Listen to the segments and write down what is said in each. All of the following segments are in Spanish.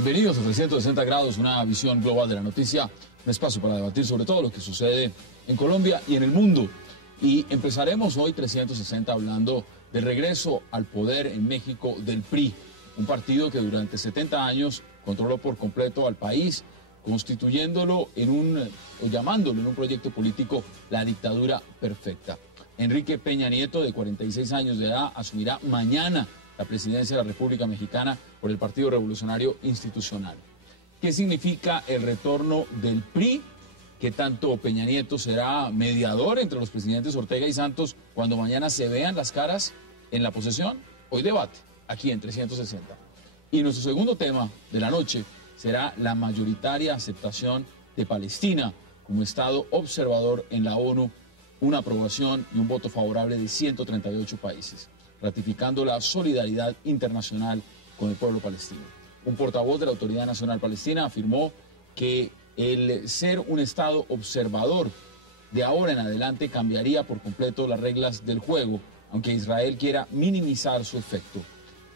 Bienvenidos a 360 grados, una visión global de la noticia, un espacio para debatir sobre todo lo que sucede en Colombia y en el mundo. Y empezaremos hoy 360 hablando del regreso al poder en México del PRI, un partido que durante 70 años controló por completo al país, constituyéndolo o llamándolo en un proyecto político la dictadura perfecta. Enrique Peña Nieto, de 46 años de edad, asumirá mañana la presidencia de la República Mexicana por el Partido Revolucionario Institucional. ¿Qué significa el retorno del PRI? ¿Qué tanto Peña Nieto será mediador entre los presidentes Ortega y Santos cuando mañana se vean las caras en la posesión? Hoy debate, aquí en 360. Y nuestro segundo tema de la noche será la mayoritaria aceptación de Palestina como Estado observador en la ONU, una aprobación y un voto favorable de 138 países, ratificando la solidaridad internacional con el pueblo palestino. Un portavoz de la Autoridad Nacional Palestina afirmó que el ser un Estado observador de ahora en adelante cambiaría por completo las reglas del juego, aunque Israel quiera minimizar su efecto.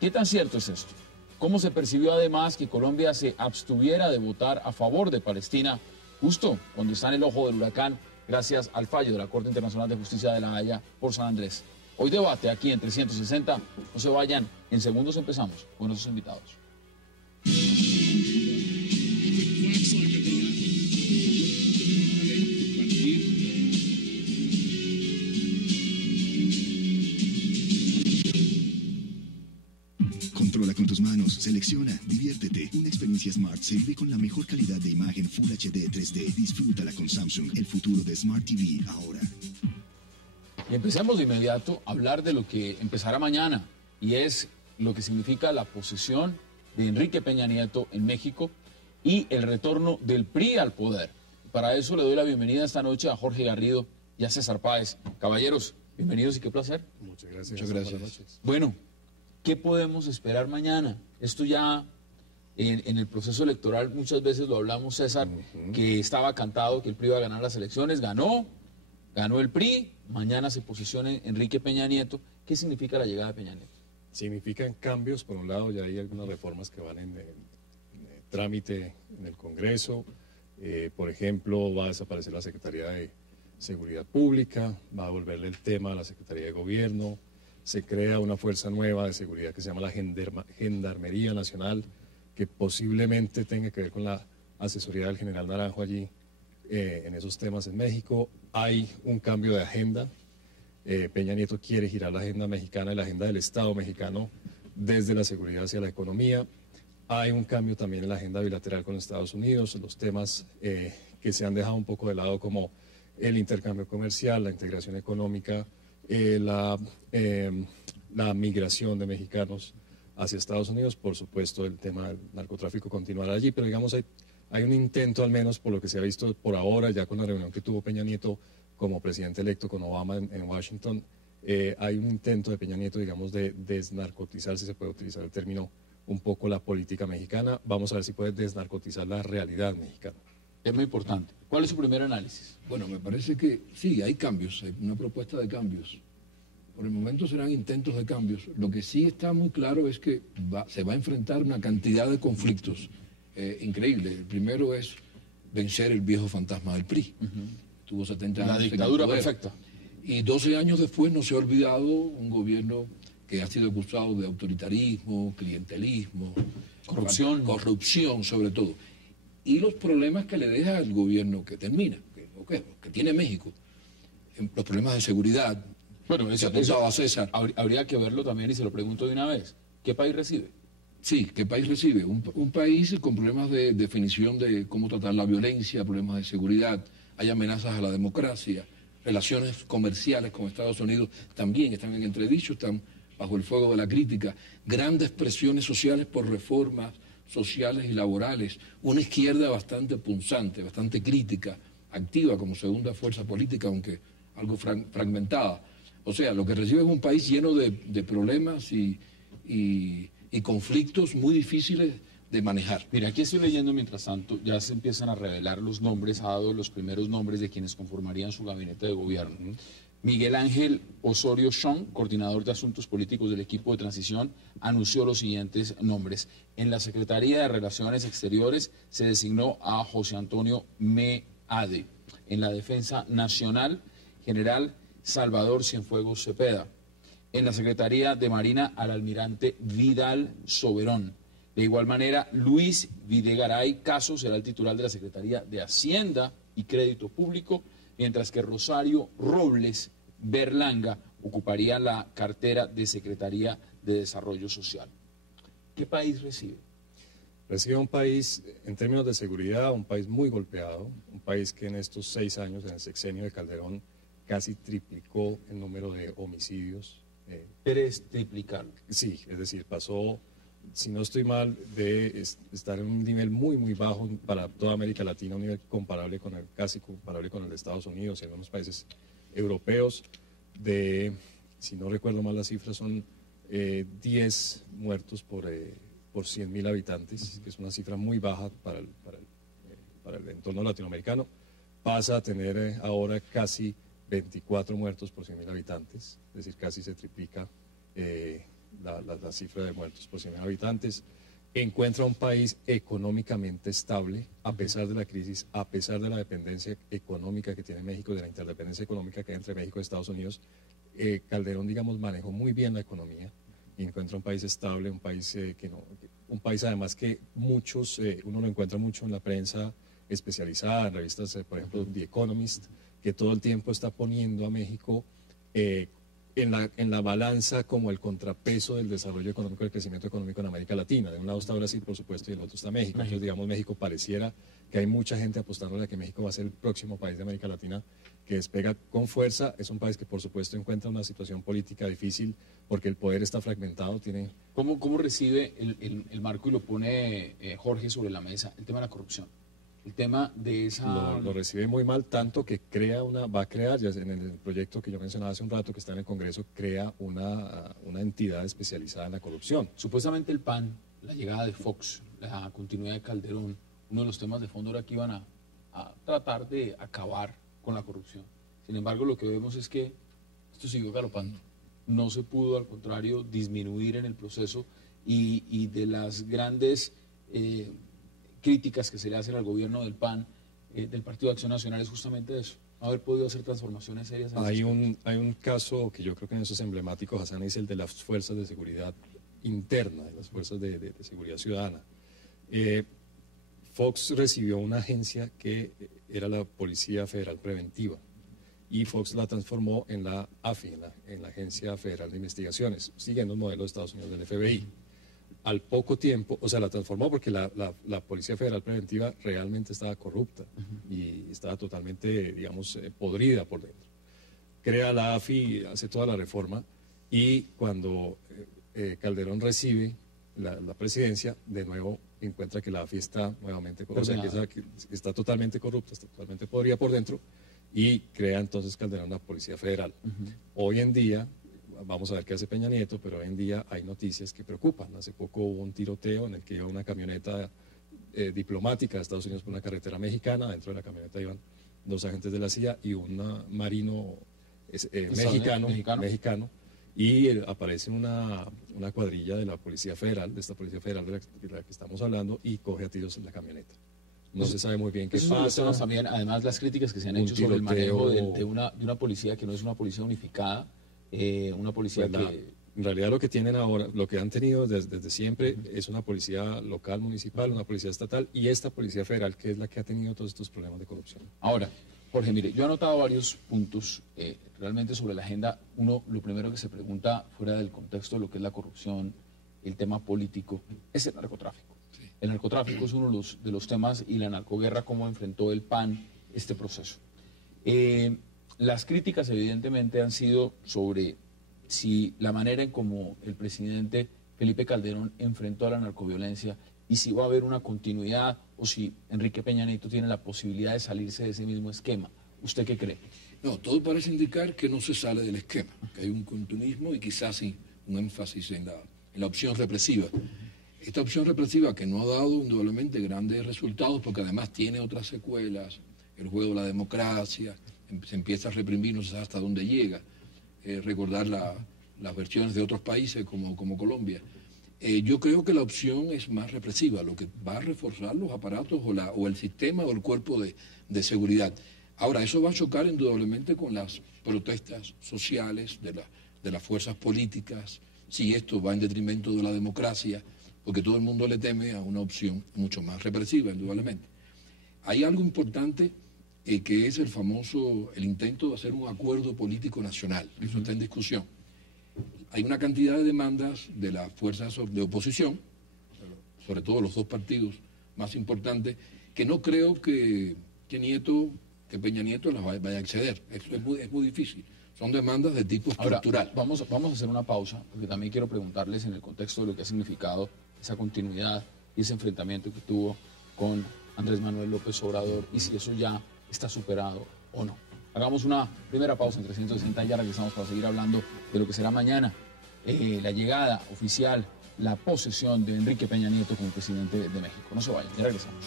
¿Qué tan cierto es esto? ¿Cómo se percibió además que Colombia se abstuviera de votar a favor de Palestina justo cuando está en el ojo del huracán gracias al fallo de la Corte Internacional de Justicia de La Haya por San Andrés? Hoy debate aquí en 360. No se vayan, en segundos empezamos con nuestros invitados. Controla con tus manos, selecciona, diviértete. Una experiencia Smart se vive con la mejor calidad de imagen Full HD 3D. Disfrútala con Samsung, el futuro de Smart TV ahora. Y empecemos de inmediato a hablar de lo que empezará mañana, y es lo que significa la posesión de Enrique Peña Nieto en México y el retorno del PRI al poder. Para eso le doy la bienvenida esta noche a Jorge Garrido y a César Páez. Caballeros, bienvenidos y qué placer. Muchas gracias. Muchas gracias. Bueno, ¿qué podemos esperar mañana? Esto ya en el proceso electoral muchas veces lo hablamos, César, que estaba cantado que el PRI iba a ganar las elecciones, ganó el PRI, mañana se posiciona Enrique Peña Nieto. ¿Qué significa la llegada de Peña Nieto? Significan cambios, por un lado, ya hay algunas reformas que van en trámite en el Congreso. Por ejemplo, va a desaparecer la Secretaría de Seguridad Pública, va a volverle el tema a la Secretaría de Gobierno, se crea una fuerza nueva de seguridad que se llama la Gendarmería Nacional, que posiblemente tenga que ver con la asesoría del general Naranjo allí en esos temas en México. Hay un cambio de agenda. Peña Nieto quiere girar la agenda mexicana y la agenda del Estado mexicano desde la seguridad hacia la economía. Hay un cambio también en la agenda bilateral con Estados Unidos, los temas que se han dejado un poco de lado como el intercambio comercial, la integración económica, la migración de mexicanos hacia Estados Unidos. Por supuesto, el tema del narcotráfico continuará allí, pero digamos hay un intento, al menos por lo que se ha visto por ahora, ya con la reunión que tuvo Peña Nieto como presidente electo con Obama en Washington, hay un intento de Peña Nieto, digamos, de desnarcotizar, si se puede utilizar el término, un poco la política mexicana. Vamos a ver si puede desnarcotizar la realidad mexicana. Es muy importante. ¿Cuál es su primer análisis? Bueno, me parece que sí, hay cambios, hay una propuesta de cambios. Por el momento serán intentos de cambios. Lo que sí está muy claro es que se va a enfrentar una cantidad de conflictos increíble. El primero es vencer el viejo fantasma del PRI. Tuvo 70 años. La dictadura perfecta. Y 12 años después no se ha olvidado un gobierno que ha sido acusado de autoritarismo, clientelismo, corrupción sobre todo. Y los problemas que le deja el gobierno que termina, que tiene México, los problemas de seguridad. Bueno, se apuntaba a César. Habría que verlo también y se lo pregunto de una vez. ¿Qué país recibe? Sí, ¿qué país recibe? Un país con problemas de definición de cómo tratar la violencia, problemas de seguridad, hay amenazas a la democracia, relaciones comerciales con Estados Unidos también están en entredicho, están bajo el fuego de la crítica, grandes presiones sociales por reformas sociales y laborales, una izquierda bastante punzante, bastante crítica, activa como segunda fuerza política, aunque algo fragmentada. O sea, lo que recibe es un país lleno de problemas y conflictos muy difíciles de manejar. Mira, aquí estoy leyendo mientras tanto, ya se empiezan a revelar los nombres, ha dado los primeros nombres de quienes conformarían su gabinete de gobierno. Miguel Ángel Osorio Chong, coordinador de asuntos políticos del equipo de transición, anunció los siguientes nombres. En la Secretaría de Relaciones Exteriores se designó a José Antonio Meade. En la Defensa Nacional, general Salvador Cienfuegos Cepeda. En la Secretaría de Marina, al almirante Vidal Soberón. De igual manera, Luis Videgaray Caso será el titular de la Secretaría de Hacienda y Crédito Público, mientras que Rosario Robles Berlanga ocuparía la cartera de Secretaría de Desarrollo Social. ¿Qué país recibe? Recibe un país, en términos de seguridad, un país muy golpeado, un país que en estos 6 años, en el sexenio de Calderón, casi triplicó el número de homicidios. Triplicar. Sí, es decir, pasó, si no estoy mal, de estar en un nivel muy, muy bajo para toda América Latina, un nivel comparable con casi comparable con el de Estados Unidos y algunos países europeos, si no recuerdo mal las cifras, son 10 muertos por 100.000 habitantes, que es una cifra muy baja para el entorno latinoamericano. Pasa a tener ahora casi 24 muertos por 100.000 habitantes, es decir, casi se triplica la cifra de muertos por 100.000 habitantes. Encuentra un país económicamente estable, a pesar de la crisis, a pesar de la dependencia económica que tiene México, de la interdependencia económica que hay entre México y Estados Unidos. Calderón, digamos, manejó muy bien la economía y encuentra un país estable, un país un país además que muchos, uno lo encuentra mucho en la prensa especializada, en revistas, por ejemplo, The Economist, que todo el tiempo está poniendo a México en la balanza como el contrapeso del desarrollo económico, del crecimiento económico en América Latina. De un lado está Brasil, por supuesto, y del otro está México. Entonces, digamos, México pareciera que hay mucha gente apostándole a que México va a ser el próximo país de América Latina que despega con fuerza. Es un país que, por supuesto, encuentra una situación política difícil porque el poder está fragmentado. ¿Cómo recibe el marco y lo pone Jorge sobre la mesa el tema de la corrupción? El tema de esa... Lo recibe muy mal, tanto que va a crear, ya en el proyecto que yo mencionaba hace un rato, que está en el Congreso, crea una entidad especializada en la corrupción. Supuestamente el PAN, la llegada de Fox, la continuidad de Calderón, uno de los temas de fondo era que iban a tratar de acabar con la corrupción. Sin embargo, lo que vemos es que esto siguió galopando. No se pudo, al contrario, disminuir en el proceso y de las grandes... críticas que se le hacen al gobierno del PAN, del Partido de Acción Nacional, es justamente eso, no haber podido hacer transformaciones serias. Hay un caso que yo creo que en eso es emblemático, Hassan, es el de las fuerzas de seguridad interna, de las fuerzas de seguridad ciudadana. Fox recibió una agencia que era la Policía Federal Preventiva, y Fox la transformó en la AFI, en la Agencia Federal de Investigaciones, siguiendo el modelo de Estados Unidos del FBI. Al poco tiempo, o sea, la transformó porque la Policía Federal Preventiva realmente estaba corrupta y estaba totalmente, digamos, podrida por dentro. Crea la AFI, hace toda la reforma, y cuando Calderón recibe la presidencia, de nuevo encuentra que la AFI está nuevamente corrupta, está totalmente corrupta, está totalmente podrida por dentro, y crea entonces Calderón la Policía Federal. Hoy en día... Vamos a ver qué hace Peña Nieto, pero hoy en día hay noticias que preocupan. Hace poco hubo un tiroteo en el que iba una camioneta diplomática de Estados Unidos por una carretera mexicana. Dentro de la camioneta iban 2 agentes de la CIA y un marino mexicano. Y aparece una cuadrilla de la Policía Federal, de esta Policía Federal de la que estamos hablando, y coge a tiros en la camioneta. No se sabe muy bien qué pasa. También, además, las críticas que se han hecho sobre el manejo de una policía que no es una policía unificada. Una policía en realidad lo que tienen ahora, lo que han tenido desde siempre es una policía local, municipal, una policía estatal y esta policía federal que es la que ha tenido todos estos problemas de corrupción. Ahora, Jorge, mire, yo he anotado varios puntos realmente sobre la agenda. Uno, lo primero que se pregunta fuera del contexto de lo que es la corrupción, el tema político, es el narcotráfico. Sí. El narcotráfico es uno de los temas y la narcoguerra, cómo enfrentó el PAN este proceso. Las críticas evidentemente han sido sobre si la manera en cómo el presidente Felipe Calderón enfrentó a la narcoviolencia y si va a haber una continuidad o si Enrique Peña Nieto tiene la posibilidad de salirse de ese mismo esquema. ¿Usted qué cree? No, todo parece indicar que no se sale del esquema, que hay un continuismo y quizás sí un énfasis en la opción represiva. Esta opción represiva que no ha dado indudablemente grandes resultados porque además tiene otras secuelas, el juego de la democracia, se empieza a reprimir, no se sabe hasta dónde llega. Recordar las versiones de otros países como Colombia. Yo creo que la opción es más represiva, lo que va a reforzar los aparatos o el sistema o el cuerpo de seguridad. Ahora, eso va a chocar indudablemente con las protestas sociales de las fuerzas políticas, si esto va en detrimento de la democracia, porque todo el mundo le teme a una opción mucho más represiva, indudablemente. Hay algo importante que es el intento de hacer un acuerdo político nacional. Eso está en discusión. Hay una cantidad de demandas de las fuerzas de oposición, sobre todo los dos partidos más importantes, que no creo que Peña Nieto las vaya a acceder. Eso es muy difícil. Son demandas de tipo estructural. Ahora, vamos a hacer una pausa, porque también quiero preguntarles en el contexto de lo que ha significado esa continuidad y ese enfrentamiento que tuvo con Andrés Manuel López Obrador, y si eso ya está superado o no. Hagamos una primera pausa en 360 y ya regresamos para seguir hablando de lo que será mañana, la llegada oficial, la posesión de Enrique Peña Nieto como presidente de México. No se vayan, ya regresamos.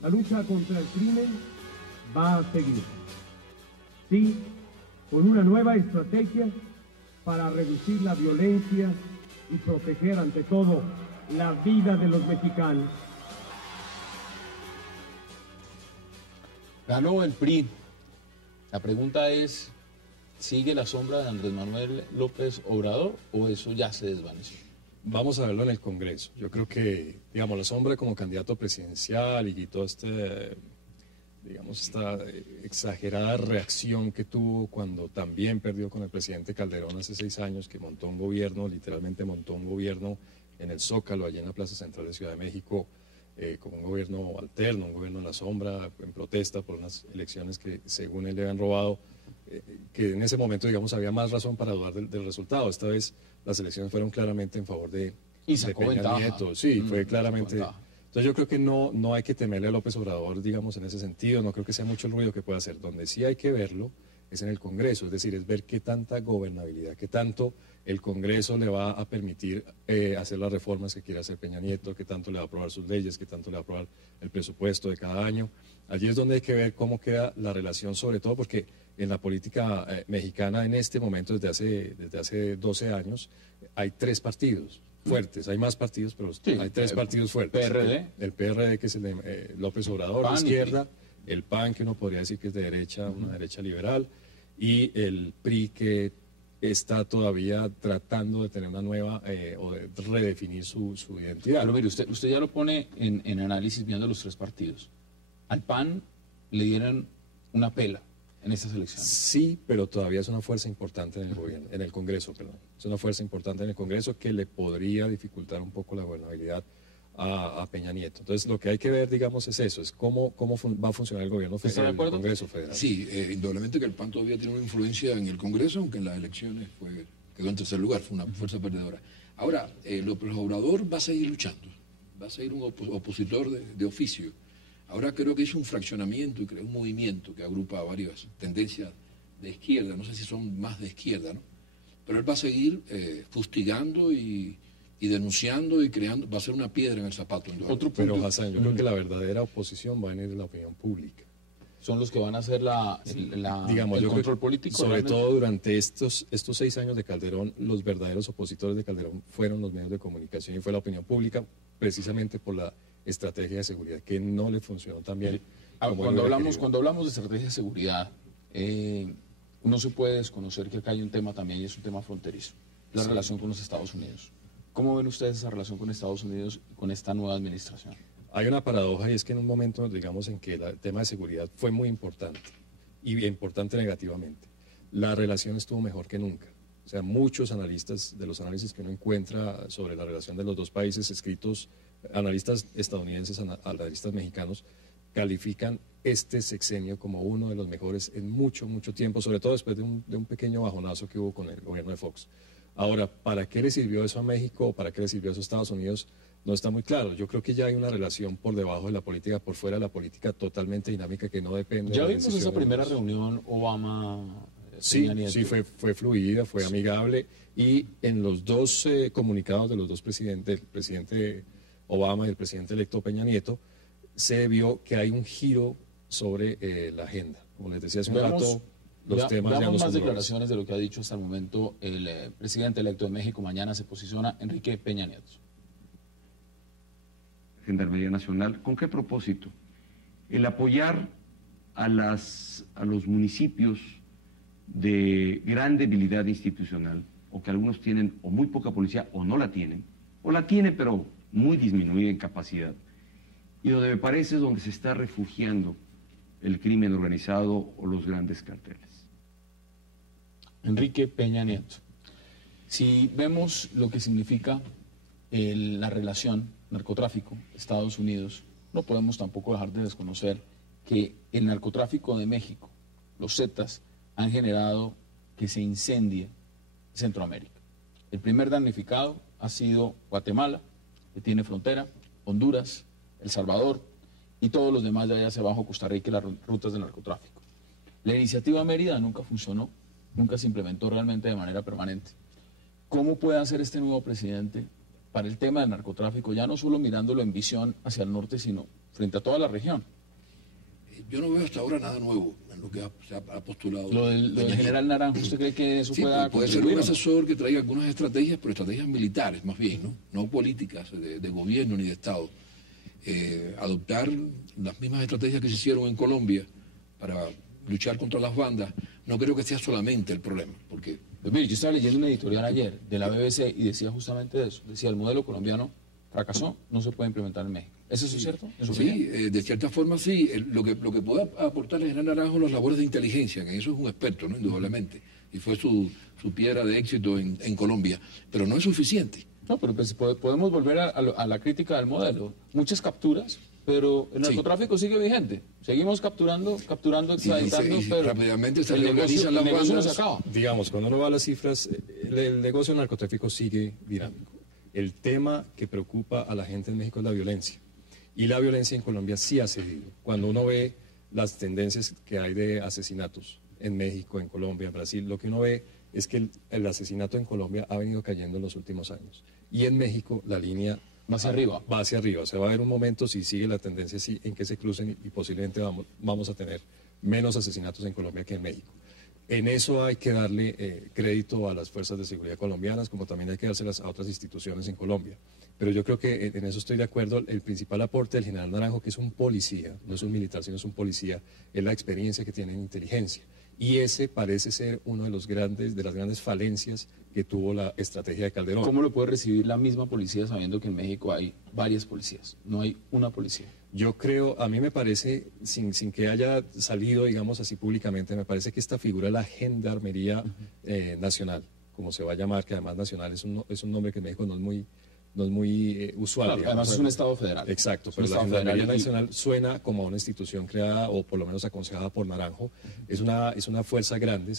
La lucha contra el crimen va a seguir. Sí, con una nueva estrategia para reducir la violencia y proteger ante todo la vida de los mexicanos. Ganó el PRI. La pregunta es, ¿sigue la sombra de Andrés Manuel López Obrador o eso ya se desvaneció? Vamos a verlo en el Congreso. Yo creo que, digamos, la sombra como candidato presidencial y toda esta exagerada reacción que tuvo cuando también perdió con el presidente Calderón hace 6 años, que montó un gobierno, literalmente montó un gobierno en el Zócalo, allá en la Plaza Central de Ciudad de México, como un gobierno alterno, un gobierno en la sombra, en protesta por unas elecciones que según él le habían robado, que en ese momento, digamos, había más razón para dudar del resultado. Esta vez las elecciones fueron claramente en favor de Peña Nieto. Sí, fue claramente. Entonces yo creo que no hay que temerle a López Obrador, digamos, en ese sentido. No creo que sea mucho el ruido que pueda hacer. Donde sí hay que verlo es en el Congreso, es decir, es ver qué tanta gobernabilidad, qué tanto el Congreso le va a permitir hacer las reformas que quiere hacer Peña Nieto, qué tanto le va a aprobar sus leyes, qué tanto le va a aprobar el presupuesto de cada año. Allí es donde hay que ver cómo queda la relación, sobre todo porque en la política mexicana en este momento, desde hace 12 años, hay 3 partidos fuertes. Hay más partidos, pero sí, hay 3 partidos fuertes. PRD. El PRD, que es el de López Obrador, de izquierda. El PAN, que uno podría decir que es de derecha, una derecha liberal. Y el PRI, que está todavía tratando de tener una nueva o de redefinir su identidad. Pero mire, usted ya lo pone en análisis viendo los 3 partidos. Al PAN le dieron una pela en estas elecciones. Sí, pero todavía es una fuerza importante en el gobierno, en el Congreso, perdón. Es una fuerza importante en el Congreso que le podría dificultar un poco la gobernabilidad a Peña Nieto. Entonces, lo que hay que ver, digamos, es eso, es cómo va a funcionar el gobierno federal, el Congreso federal. Sí, indudablemente que el PAN todavía tiene una influencia en el Congreso, aunque en las elecciones quedó en tercer lugar, fue una fuerza perdedora. Ahora, López Obrador va a seguir luchando, va a seguir un opositor de oficio. Ahora creo que hizo un fraccionamiento y creó un movimiento que agrupa varias tendencias de izquierda, no sé si son más de izquierda, ¿no? Pero él va a seguir fustigando y denunciando y creando, va a ser una piedra en el zapato. Pero Hassan, yo creo que la verdadera oposición va a venir de la opinión pública. Son los que van a hacer digamos, el control político. Sobre todo durante estos 6 años de Calderón, los verdaderos opositores de Calderón fueron los medios de comunicación y fue la opinión pública, precisamente por la estrategia de seguridad que no le funcionó tan bien. Cuando hablamos de estrategia de seguridad, no se puede desconocer que acá hay un tema también y es un tema fronterizo, la relación con los Estados Unidos. ¿Cómo ven ustedes esa relación con Estados Unidos y con esta nueva administración? Hay una paradoja y es que en un momento, digamos, en que el tema de seguridad fue muy importante y importante negativamente, la relación estuvo mejor que nunca. O sea, muchos analistas, de los análisis que uno encuentra sobre la relación de los dos países escritos, analistas estadounidenses, analistas mexicanos, califican este sexenio como uno de los mejores en mucho tiempo, sobre todo después de un pequeño bajonazo que hubo con el gobierno de Fox. Ahora, ¿para qué le sirvió eso a México o para qué le sirvió eso a Estados Unidos? No está muy claro. Yo creo que ya hay una relación por debajo de la política, por fuera de la política, totalmente dinámica que no depende ¿Ya de la vimos esa primera reunión Obama? Sí, fue fluida, fue amigable y en los 2 comunicados de los 2 presidentes, el presidente Obama y el presidente electo Peña Nieto, se vio que hay un giro sobre la agenda. Como les decía hace un rato, los temas ya no son más declaraciones de lo que ha dicho hasta el momento el presidente electo de México. Mañana se posiciona Enrique Peña Nieto. Gendarmería Nacional, ¿con qué propósito? El apoyar a los municipios de gran debilidad institucional, o que algunos tienen o muy poca policía o no la tienen, o la tienen pero muy disminuida en capacidad, y donde me parece es donde se está refugiando el crimen organizado o los grandes carteles. Enrique Peña Nieto. Si vemos lo que significa la relación narcotráfico Estados Unidos, no podemos tampoco dejar de desconocer que el narcotráfico de México, los Zetas, han generado que se incendie Centroamérica. El primer damnificado ha sido Guatemala, que tiene frontera, Honduras, El Salvador y todos los demás de allá hacia abajo, Costa Rica y las rutas del narcotráfico. La iniciativa Mérida nunca funcionó, nunca se implementó realmente de manera permanente. ¿Cómo puede hacer este nuevo presidente para el tema del narcotráfico, ya no solo mirándolo en visión hacia el norte, sino frente a toda la región? Yo no veo hasta ahora nada nuevo en lo que se ha postulado. Lo del general Naranjo, ¿usted cree que eso puede ser un asesor que traiga algunas estrategias, pero estrategias militares más bien, no políticas de gobierno ni de Estado? Adoptar las mismas estrategias que se hicieron en Colombia para luchar contra las bandas, no creo que sea solamente el problema, porque... Pues mire, yo estaba leyendo una editorial ayer de la BBC y decía justamente eso, decía el modelo colombiano fracasó, no se puede implementar en México. ¿Es eso cierto? Sí, de cierta forma sí. Lo que puede aportar el general Naranjo las labores de inteligencia, que en eso es un experto, ¿no? Indudablemente, y fue su piedra de éxito en Colombia, pero no es suficiente. No, pero pues podemos volver a la crítica del modelo. Muchas capturas, pero el narcotráfico sigue vigente. Seguimos capturando, extraditando, pero rápidamente se el reorganizan las negocio no se bandas. acaba. Digamos, cuando uno va a las cifras, el negocio del narcotráfico sigue dinámico. El tema que preocupa a la gente en México es la violencia. Y la violencia en Colombia sí ha cedido. Cuando uno ve las tendencias que hay de asesinatos en México, en Colombia, en Brasil, lo que uno ve es que el asesinato en Colombia ha venido cayendo en los últimos años. Y en México la línea va hacia arriba. Va hacia arriba. O sea, va a haber un momento, si sigue la tendencia así, en que se crucen y posiblemente vamos a tener menos asesinatos en Colombia que en México. En eso hay que darle crédito a las fuerzas de seguridad colombianas, como también hay que dárselas a otras instituciones en Colombia. Pero yo creo que en eso estoy de acuerdo. El principal aporte del general Naranjo, que es un policía, no es un militar, sino es un policía, es la experiencia que tiene en inteligencia. Y ese parece ser uno de las grandes falencias que tuvo la estrategia de Calderón. ¿Cómo lo puede recibir la misma policía sabiendo que en México hay varias policías? No hay una policía. Yo creo, a mí me parece, sin que haya salido, digamos así públicamente, me parece que esta figura de la Gendarmería Nacional, como se va a llamar, que además nacional es un nombre que en México no es muy usual. Claro, digamos. además es un Estado federal. Exacto, pero la Gendarmería Nacional suena como a una institución creada o por lo menos aconsejada por Naranjo. Es una fuerza grande.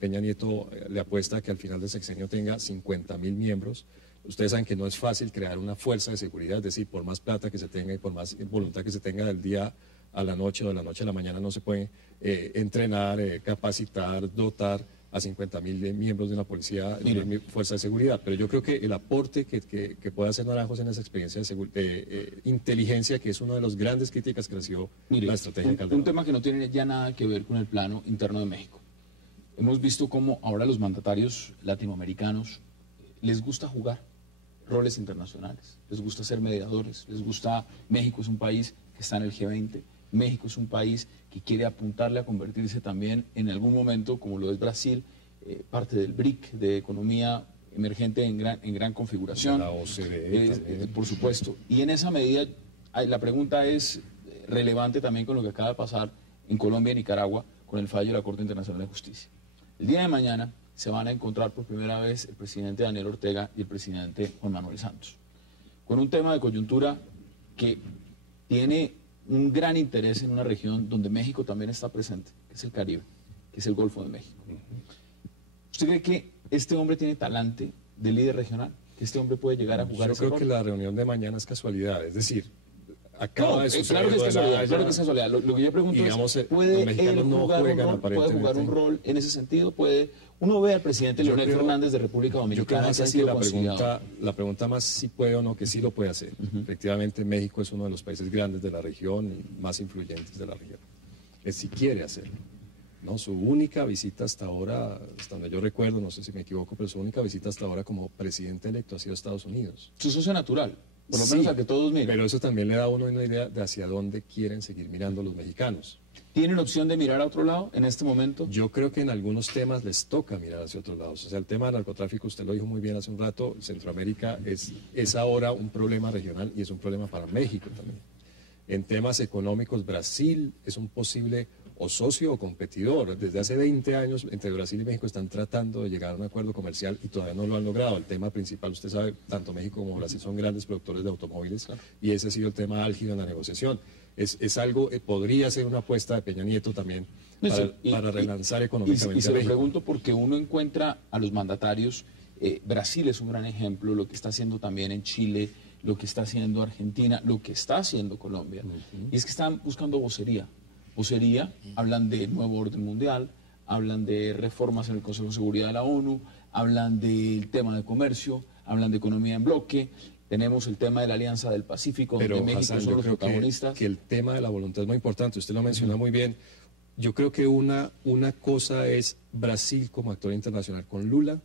Peña Nieto le apuesta a que al final del sexenio tenga 50.000 miembros. Ustedes saben que no es fácil crear una fuerza de seguridad, es decir, por más plata que se tenga y por más voluntad que se tenga del día a la noche o de la noche a la mañana no se puede entrenar, capacitar, dotar a 50.000 miembros de una policía, de fuerza de seguridad. Pero yo creo que el aporte que puede hacer Naranjo en esa experiencia de inteligencia, que es una de las grandes críticas que recibió la estrategia de Calderón. Un tema que no tiene ya nada que ver con el plano interno de México. Hemos visto cómo ahora los mandatarios latinoamericanos les gusta jugar roles internacionales, les gusta ser mediadores, México es un país que está en el G20, México es un país que quiere apuntarle a convertirse también en algún momento, como lo es Brasil, parte del BRIC, de economía emergente en gran configuración. La OCDE por supuesto. Y en esa medida, la pregunta es relevante también con lo que acaba de pasar en Colombia y Nicaragua con el fallo de la Corte Internacional de Justicia. El día de mañana se van a encontrar por primera vez el presidente Daniel Ortega y el presidente Juan Manuel Santos, con un tema de coyuntura que tiene un gran interés en una región donde México también está presente, que es el Caribe, que es el Golfo de México. ¿Usted cree que este hombre tiene talante de líder regional? ¿Que este hombre puede llegar a jugar ese rol? Yo creo que la reunión de mañana es casualidad, es decir, acaba de suceder. Claro que es casualidad, claro que es casualidad. Lo que yo pregunto digamos, es, ¿puede los él mexicanos no jugar juegan un rol? ¿Puede jugar un rol en ese sentido? Uno ve al presidente Leonel Fernández de República Dominicana que ha sido conciliador. La pregunta más si puede o no, que sí lo puede hacer. Efectivamente, México es uno de los países grandes de la región y más influyentes de la región. Es si quiere hacerlo. ¿No? Su única visita hasta ahora, hasta donde yo recuerdo, no sé si me equivoco, pero su única visita hasta ahora como presidente electo ha sido a Estados Unidos. Su socio natural, por lo menos a que todos miren. Pero eso también le da a uno una idea de hacia dónde quieren seguir mirando los mexicanos. ¿Tienen opción de mirar a otro lado en este momento? Yo creo que en algunos temas les toca mirar hacia otros lados. O sea, el tema del narcotráfico, usted lo dijo muy bien hace un rato, Centroamérica es ahora un problema regional y es un problema para México también. En temas económicos, Brasil es un posible o socio o competidor. Desde hace 20 años entre Brasil y México están tratando de llegar a un acuerdo comercial y todavía no lo han logrado. El tema principal, usted sabe, tanto México como Brasil son grandes productores de automóviles y ese ha sido el tema álgido en la negociación. Es algo, podría ser una apuesta de Peña Nieto también para relanzar económicamente y se lo México. pregunto porque uno encuentra a los mandatarios, Brasil es un gran ejemplo, lo que está haciendo también en Chile, lo que está haciendo Argentina, lo que está haciendo Colombia, y es que están buscando vocería, hablan de nuevo orden mundial, hablan de reformas en el Consejo de Seguridad de la ONU, hablan del tema de comercio, hablan de economía en bloque. Tenemos el tema de la Alianza del Pacífico, Pero, donde México Hassan, son yo los creo protagonistas. que el tema de la voluntad es muy importante, usted lo menciona muy bien. Yo creo que una cosa es Brasil como actor internacional con Lula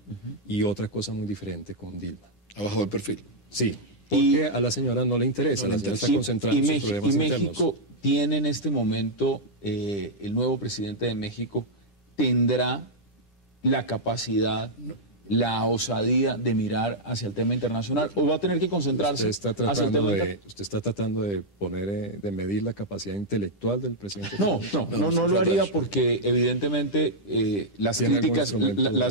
y otra cosa muy diferente con Dilma. Abajo del perfil. Sí, porque a la señora no le interesa, la señora está concentrada en sus problemas internos. México tiene en este momento, el nuevo presidente de México tendrá la capacidad, la osadía de mirar hacia el tema internacional, o va a tener que concentrarse Usted está tratando de poner, de medir la capacidad intelectual del presidente. No lo haría porque evidentemente las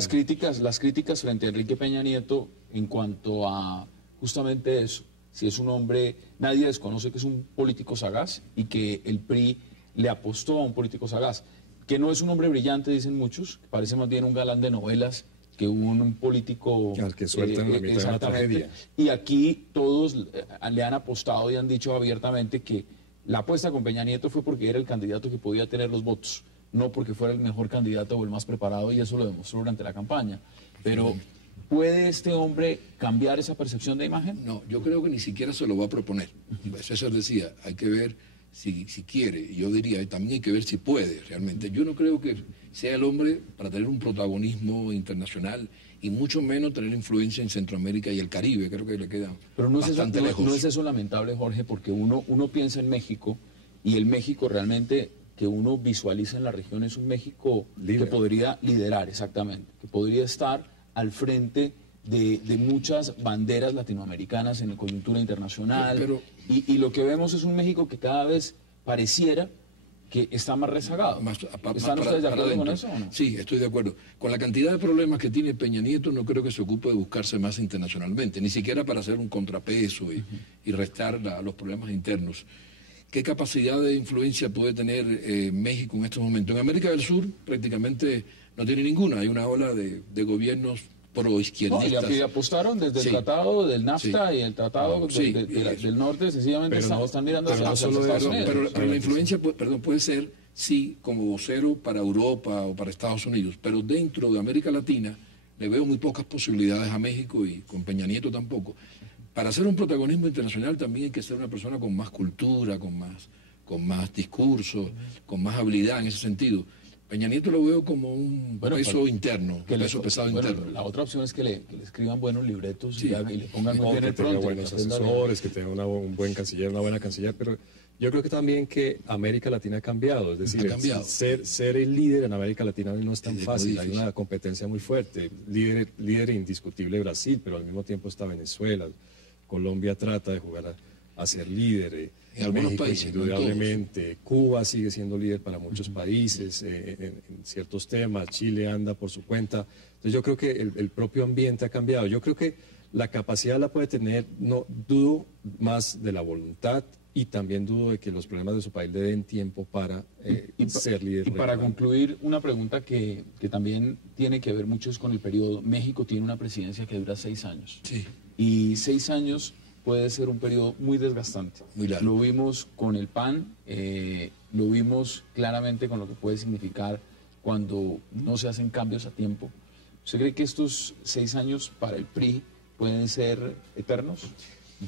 críticas frente a Enrique Peña Nieto en cuanto a justamente eso, si es un hombre, nadie desconoce que es un político sagaz y que el PRI le apostó a un político sagaz, que no es un hombre brillante, dicen muchos, que parece más bien un galán de novelas que un político al que sueltan la mitad de una tragedia. Y aquí todos le han apostado y han dicho abiertamente que la apuesta con Peña Nieto fue porque era el candidato que podía tener los votos, no porque fuera el mejor candidato o el más preparado, y eso lo demostró durante la campaña. Pero ¿puede este hombre cambiar esa percepción de imagen? No, yo creo que ni siquiera se lo va a proponer. César decía, hay que ver si quiere, yo diría, también hay que ver si puede realmente. Yo no creo que sea el hombre para tener un protagonismo internacional y mucho menos tener influencia en Centroamérica y el Caribe, creo que le queda bastante lejos. No es eso lamentable, Jorge, porque uno piensa en México y el México realmente que uno visualiza en la región es un México que podría liderar, exactamente, que podría estar al frente de muchas banderas latinoamericanas en la coyuntura internacional. Y lo que vemos es un México que cada vez pareciera que está más rezagado. ¿Están ustedes de acuerdo con eso o no? Sí, estoy de acuerdo. Con la cantidad de problemas que tiene Peña Nieto, no creo que se ocupe de buscarse más internacionalmente, ni siquiera para hacer un contrapeso y restar los problemas internos. ¿Qué capacidad de influencia puede tener México en estos momentos? En América del Sur prácticamente no tiene ninguna. Hay una ola de gobiernos proizquierdistas. No, y apostaron desde el tratado del NAFTA y el tratado del norte, sencillamente están mirando hacia los Estados Unidos. Pero la influencia puede ser, sí, como vocero para Europa o para Estados Unidos, pero dentro de América Latina le veo muy pocas posibilidades a México y con Peña Nieto tampoco. Para hacer un protagonismo internacional también hay que ser una persona con más cultura, con más discurso, con más habilidad en ese sentido. Peña Nieto lo veo como un peso interno, peso pesado interno. La otra opción es que le escriban buenos libretos y le pongan muy bien el que tenga pronto. buenos asesores, que tenga un buen canciller, una buena canciller, pero yo creo que también que América Latina ha cambiado, es decir, ser el líder en América Latina no es tan fácil, hay una competencia muy fuerte, líder indiscutible Brasil, pero al mismo tiempo está Venezuela, Colombia trata de jugar a ser líder, en algunos México, países, indudablemente, Cuba sigue siendo líder para muchos países en ciertos temas, Chile anda por su cuenta, entonces yo creo que el propio ambiente ha cambiado, yo creo que la capacidad la puede tener, no dudo más de la voluntad y también dudo de que los problemas de su país le den tiempo para ser líder. Y para concluir, una pregunta que también tiene que ver mucho con el periodo. México tiene una presidencia que dura 6 años. Sí. Y 6 años puede ser un periodo muy desgastante. Muy largo. Lo vimos con el PAN, lo vimos claramente con lo que puede significar cuando no se hacen cambios a tiempo. ¿Usted cree que estos 6 años para el PRI pueden ser eternos?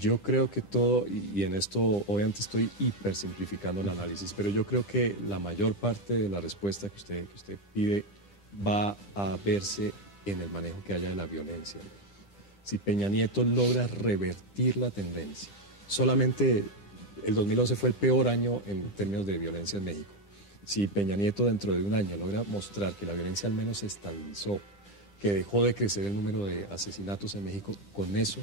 Yo creo que todo, y en esto obviamente estoy hiper simplificando el análisis, pero yo creo que la mayor parte de la respuesta que usted pide va a verse en el manejo que haya de la violencia. Si Peña Nieto logra revertir la tendencia, solamente el 2011 fue el peor año en términos de violencia en México. Si Peña Nieto dentro de un año logra mostrar que la violencia al menos se estabilizó, que dejó de crecer el número de asesinatos en México, con eso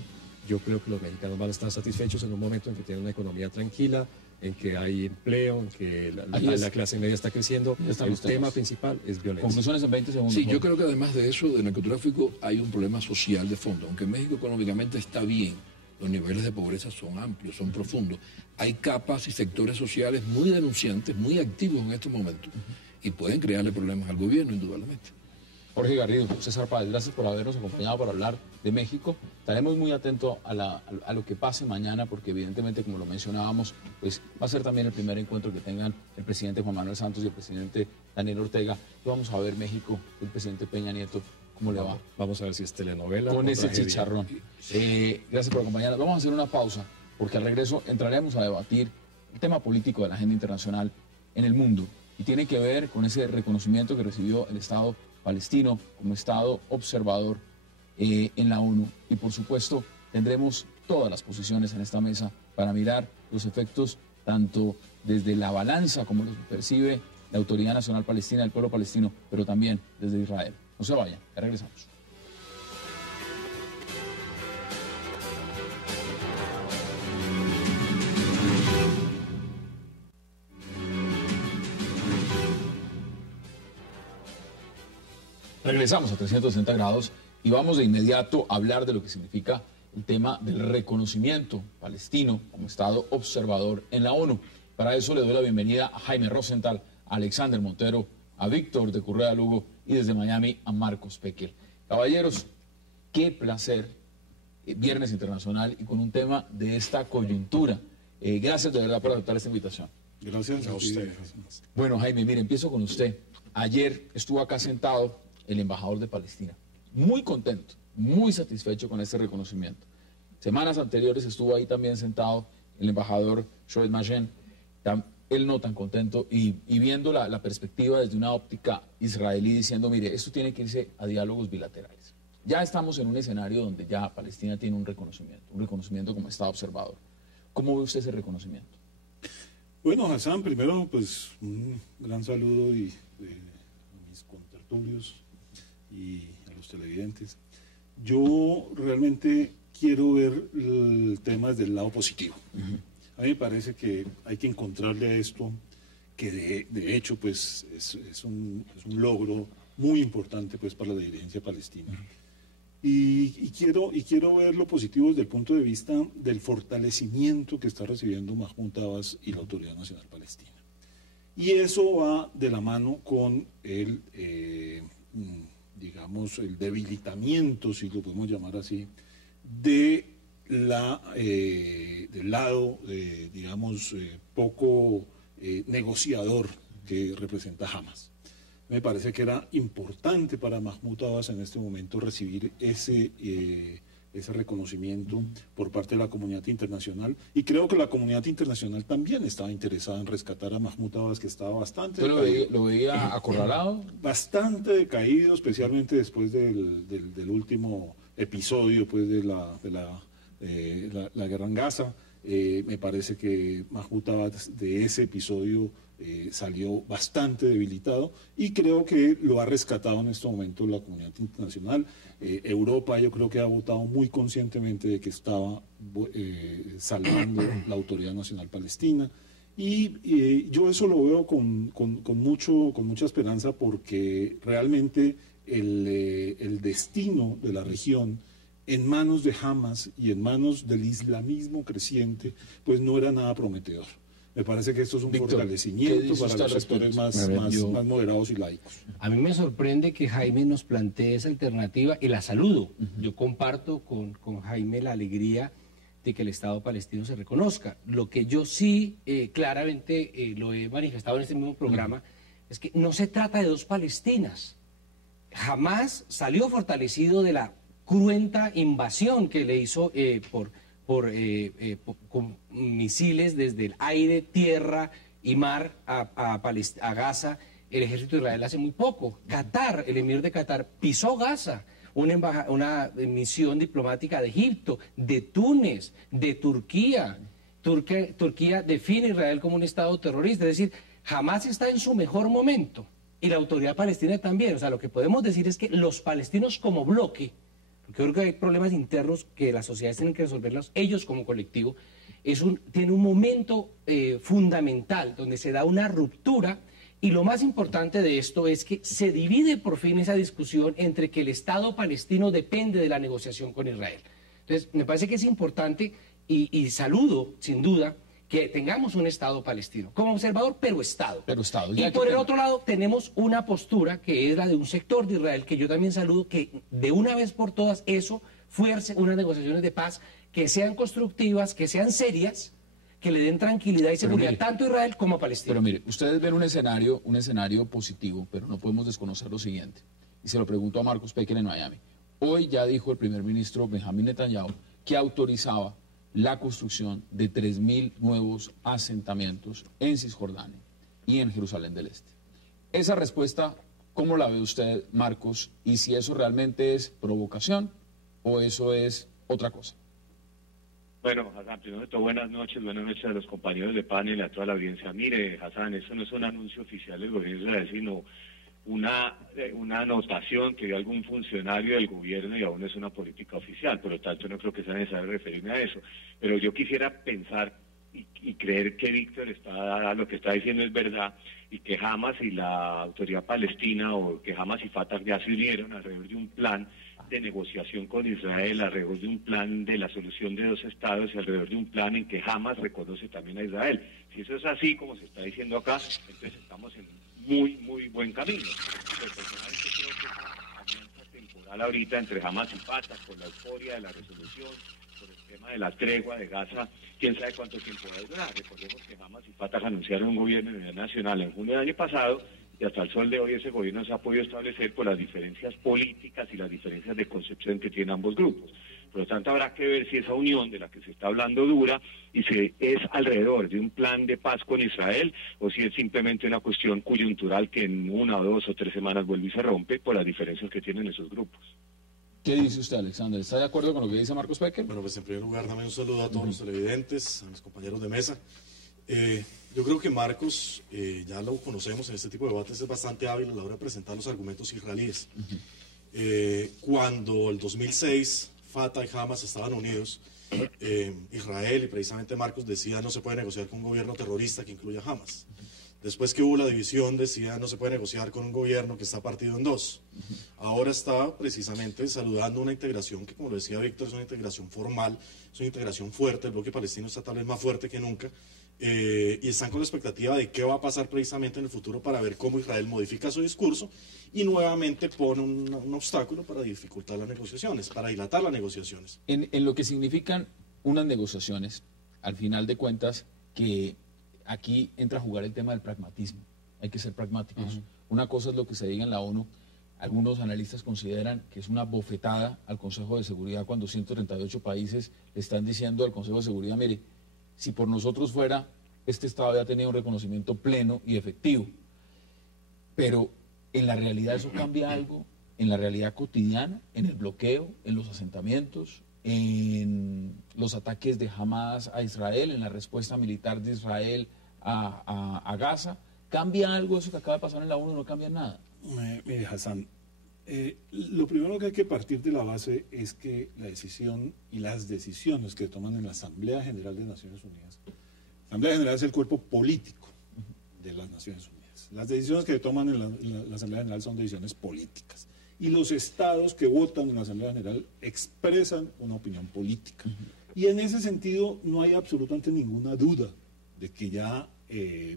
yo creo que los mexicanos van a estar satisfechos en un momento en que tienen una economía tranquila, en que hay empleo, en que la clase media está creciendo. El tema principal es violencia. Conclusiones en 20 segundos. Sí, yo creo que además de eso, del narcotráfico, hay un problema social de fondo. Aunque México económicamente está bien, los niveles de pobreza son amplios, son profundos. Hay capas y sectores sociales muy denunciantes, muy activos en estos momentos, y pueden crearle problemas al gobierno, indudablemente. Jorge Garrido, César Páez, gracias por habernos acompañado para hablar de México. Estaremos muy atentos a lo que pase mañana, porque evidentemente, como lo mencionábamos, pues va a ser también el primer encuentro que tengan el presidente Juan Manuel Santos y el presidente Daniel Ortega. Y vamos a ver México, el presidente Peña Nieto, cómo le va. Vamos a ver si es telenovela. Con ese chicharrón. Gracias por acompañarnos. Vamos a hacer una pausa, porque al regreso entraremos a debatir el tema político de la agenda internacional en el mundo. Y tiene que ver con ese reconocimiento que recibió el Estado palestino como Estado observador en la ONU. Y por supuesto tendremos todas las posiciones en esta mesa para mirar los efectos tanto desde la balanza como los percibe la Autoridad Nacional Palestina, el pueblo palestino, pero también desde Israel. No se vayan, ya regresamos. Regresamos a 360 grados y vamos de inmediato a hablar de lo que significa el tema del reconocimiento palestino como Estado observador en la ONU. Para eso le doy la bienvenida a Jaime Rosenthal, a Alexander Montero, a Víctor de Correa Lugo y desde Miami a Marcos Pecker. Caballeros, qué placer, Viernes Internacional y con un tema de esta coyuntura. Gracias de verdad por aceptar esta invitación. Gracias a usted. Bueno, Jaime, mire, empiezo con usted. Ayer estuvo acá sentado el embajador de Palestina, muy contento, muy satisfecho con este reconocimiento. Semanas anteriores estuvo ahí también sentado el embajador Shoed Magen, él no tan contento, y viendo la perspectiva desde una óptica israelí, diciendo, mire, esto tiene que irse a diálogos bilaterales. Ya estamos en un escenario donde ya Palestina tiene un reconocimiento como Estado observador. ¿Cómo ve usted ese reconocimiento? Bueno, Hassan, primero, pues, un gran saludo y a mis contertulios y a los televidentes. Yo realmente quiero ver el tema desde el lado positivo. A mí me parece que hay que encontrarle a esto, que de hecho pues es un logro muy importante pues para la dirigencia palestina. Y quiero ver lo positivo desde el punto de vista del fortalecimiento que está recibiendo Mahmoud Abbas y la Autoridad Nacional Palestina. Y eso va de la mano con el digamos, el debilitamiento, si lo podemos llamar así, del lado, digamos, poco negociador que representa Hamas. Me parece que era importante para Mahmoud Abbas en este momento recibir ese reconocimiento por parte de la comunidad internacional, y creo que la comunidad internacional también estaba interesada en rescatar a Mahmoud Abbas, que estaba bastante ¿Usted lo veía acorralado? Bastante decaído, especialmente después del último episodio pues de la guerra en Gaza. Me parece que Mahmoud Abbas de ese episodio salió bastante debilitado, y creo que lo ha rescatado en este momento la comunidad internacional. Europa, yo creo que ha votado muy conscientemente de que estaba salvando la Autoridad Nacional Palestina, y yo eso lo veo con mucha esperanza, porque realmente el destino de la región en manos de Hamas y en manos del islamismo creciente pues no era nada prometedor. Me parece que esto es un fortalecimiento para los sectores más moderados y laicos. A mí me sorprende que Jaime nos plantee esa alternativa y la saludo. Yo comparto con Jaime la alegría de que el Estado palestino se reconozca. Lo que yo sí claramente lo he manifestado en este mismo programa es que no se trata de dos Palestinas. Jamás salió fortalecido de la cruenta invasión que le hizo con misiles desde el aire, tierra y mar a Gaza el ejército de Israel hace muy poco. Qatar, el emir de Qatar, pisó Gaza. Una misión diplomática de Egipto, de Túnez, de Turquía. Turquía define a Israel como un Estado terrorista. Es decir, jamás está en su mejor momento. Y la autoridad palestina también. O sea, lo que podemos decir es que los palestinos como bloque, porque creo que hay problemas internos que las sociedades tienen que resolverlos, ellos como colectivo, tiene un momento fundamental donde se da una ruptura. Y lo más importante de esto es que se divide por fin esa discusión entre que el Estado palestino depende de la negociación con Israel. Entonces, me parece que es importante y saludo, sin duda, que tengamos un Estado palestino, como observador, pero Estado. Y por el otro lado, tenemos una postura que es la de un sector de Israel, que yo también saludo, que de una vez por todas eso fuerce unas negociaciones de paz que sean constructivas, que sean serias, que le den tranquilidad y seguridad tanto a Israel como a Palestina. Pero mire, ustedes ven un escenario positivo, pero no podemos desconocer lo siguiente. Y se lo pregunto a Marcus Pecker en Miami. Hoy ya dijo el primer ministro Benjamín Netanyahu que autorizaba la construcción de 3.000 nuevos asentamientos en Cisjordania y en Jerusalén del Este. Esa respuesta, ¿cómo la ve usted, Marcos? Y si eso realmente es provocación o eso es otra cosa. Bueno, Hassan, primero de todo, buenas noches a los compañeros de panel y a toda la audiencia. Mire, Hassan, eso no es un anuncio oficial del gobierno de Israel, sino una anotación que dio algún funcionario del gobierno y aún es una política oficial. Por lo tanto, no creo que sea necesario referirme a eso. Pero yo quisiera pensar y creer que Víctor lo que está diciendo es verdad y que Hamas y la autoridad palestina o que Hamas y Fatah ya se unieron alrededor de un plan de negociación con Israel, alrededor de un plan de la solución de dos estados y alrededor de un plan en que Hamas reconoce también a Israel. Si eso es así, como se está diciendo acá, entonces estamos en muy, muy buen camino. Pero personalmente creo que es una alianza temporal ahorita entre Hamas y Fatah, por la euforia de la resolución, por el tema de la tregua de Gaza, quién sabe cuánto tiempo va a durar. Recordemos que Hamas y Fatah anunciaron un gobierno de unidad nacional en junio del año pasado, y hasta el sol de hoy ese gobierno se ha podido establecer por las diferencias políticas y las diferencias de concepción que tienen ambos grupos. Por lo tanto, habrá que ver si esa unión de la que se está hablando dura y si es alrededor de un plan de paz con Israel o si es simplemente una cuestión coyuntural que en 1 o 2 o 3 semanas vuelve y se rompe por las diferencias que tienen esos grupos. ¿Qué dice usted, Alexander? ¿Está de acuerdo con lo que dice Marcos Pecker? Bueno, pues en primer lugar, dame un saludo a todos los televidentes, a mis compañeros de mesa. Yo creo que Marcos, ya lo conocemos en este tipo de debates, es bastante hábil a la hora de presentar los argumentos israelíes. Cuando el 2006 Fatah y Hamas estaban unidos, Israel y precisamente Marcos decía no se puede negociar con un gobierno terrorista que incluya a Hamas. Después que hubo la división decía no se puede negociar con un gobierno que está partido en dos. Ahora está precisamente saludando una integración que, como lo decía Víctor, es una integración formal, es una integración fuerte. El bloque palestino está tal vez más fuerte que nunca. Y están con la expectativa de qué va a pasar precisamente en el futuro para ver cómo Israel modifica su discurso y nuevamente pone un obstáculo para dificultar las negociaciones, para dilatar las negociaciones. En lo que significan unas negociaciones, al final de cuentas, que aquí entra a jugar el tema del pragmatismo. Hay que ser pragmáticos. Una cosa es lo que se diga en la ONU. Algunos analistas consideran que es una bofetada al Consejo de Seguridad cuando 138 países le están diciendo al Consejo de Seguridad, mire, si por nosotros fuera, este Estado ya tenía un reconocimiento pleno y efectivo. Pero en la realidad eso cambia algo, en la realidad cotidiana, en el bloqueo, en los asentamientos, en los ataques de Hamas a Israel, en la respuesta militar de Israel a Gaza. ¿Cambia algo eso que acaba de pasar en la ONU? No cambia nada. Mire, Hassan, lo primero que hay que partir de la base es que la decisión y las decisiones que toman en la Asamblea General de Naciones Unidas, la Asamblea General es el cuerpo político de las Naciones Unidas. Las decisiones que toman en la Asamblea General son decisiones políticas. Y los estados que votan en la Asamblea General expresan una opinión política. Y en ese sentido no hay absolutamente ninguna duda de que ya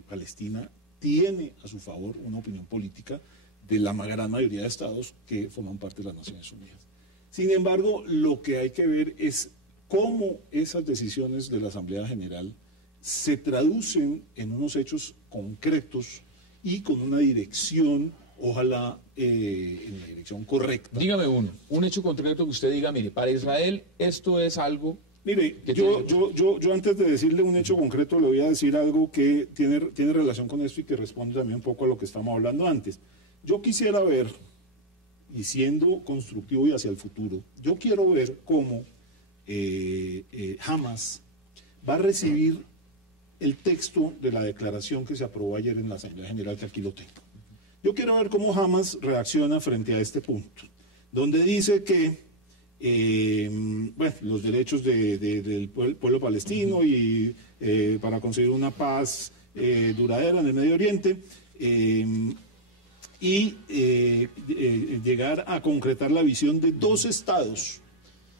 Palestina tiene a su favor una opinión política de la gran mayoría de estados que forman parte de las Naciones Unidas. Sin embargo, lo que hay que ver es cómo esas decisiones de la Asamblea General se traducen en unos hechos concretos y con una dirección, ojalá en la dirección correcta. Dígame un hecho concreto que usted diga, mire, para Israel esto es algo... Mire, yo antes de decirle un hecho concreto le voy a decir algo que tiene relación con esto y que responde también un poco a lo que estamos hablando antes. Yo quisiera ver, y siendo constructivo y hacia el futuro, yo quiero ver cómo Hamas va a recibir el texto de la declaración que se aprobó ayer en la Asamblea General, que aquí lo tengo. Yo quiero ver cómo Hamas reacciona frente a este punto, donde dice que los derechos del pueblo palestino y para conseguir una paz duradera en el Medio Oriente llegar a concretar la visión de dos estados,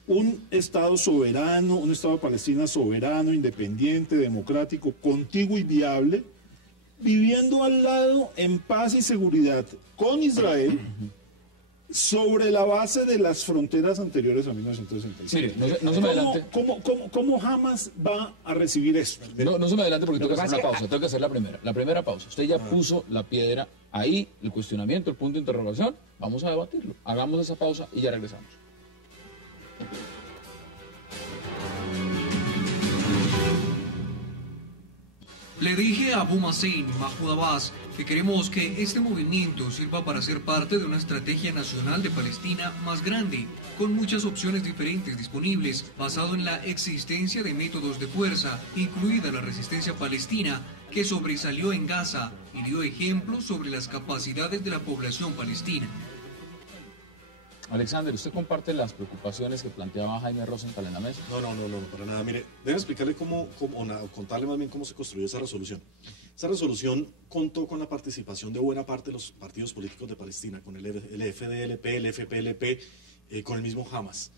un estado soberano, un estado de Palestina soberano, independiente, democrático, contiguo y viable, viviendo al lado en paz y seguridad con Israel, sobre la base de las fronteras anteriores a 1967. Mire, no se me adelante. ¿Cómo Hamas va a recibir esto? No se me adelante porque tengo que hacer una pausa. Tengo que hacer la primera. La primera pausa. Usted ya puso la piedra ahí, el cuestionamiento, el punto de interrogación. Vamos a debatirlo. Hagamos esa pausa y ya regresamos. Le dije a Abu Mazen Mahmoud Abbas que queremos que este movimiento sirva para ser parte de una estrategia nacional de Palestina más grande, con muchas opciones diferentes disponibles, basado en la existencia de métodos de fuerza, incluida la resistencia palestina, que sobresalió en Gaza y dio ejemplos sobre las capacidades de la población palestina. Alexander, ¿usted comparte las preocupaciones que planteaba Jaime Rosenthal en la mesa? No, para nada. Mire, debo explicarle contarle más bien cómo se construyó esa resolución. Esa resolución contó con la participación de buena parte de los partidos políticos de Palestina, con el FDLP, el FPLP, con el mismo Hamas.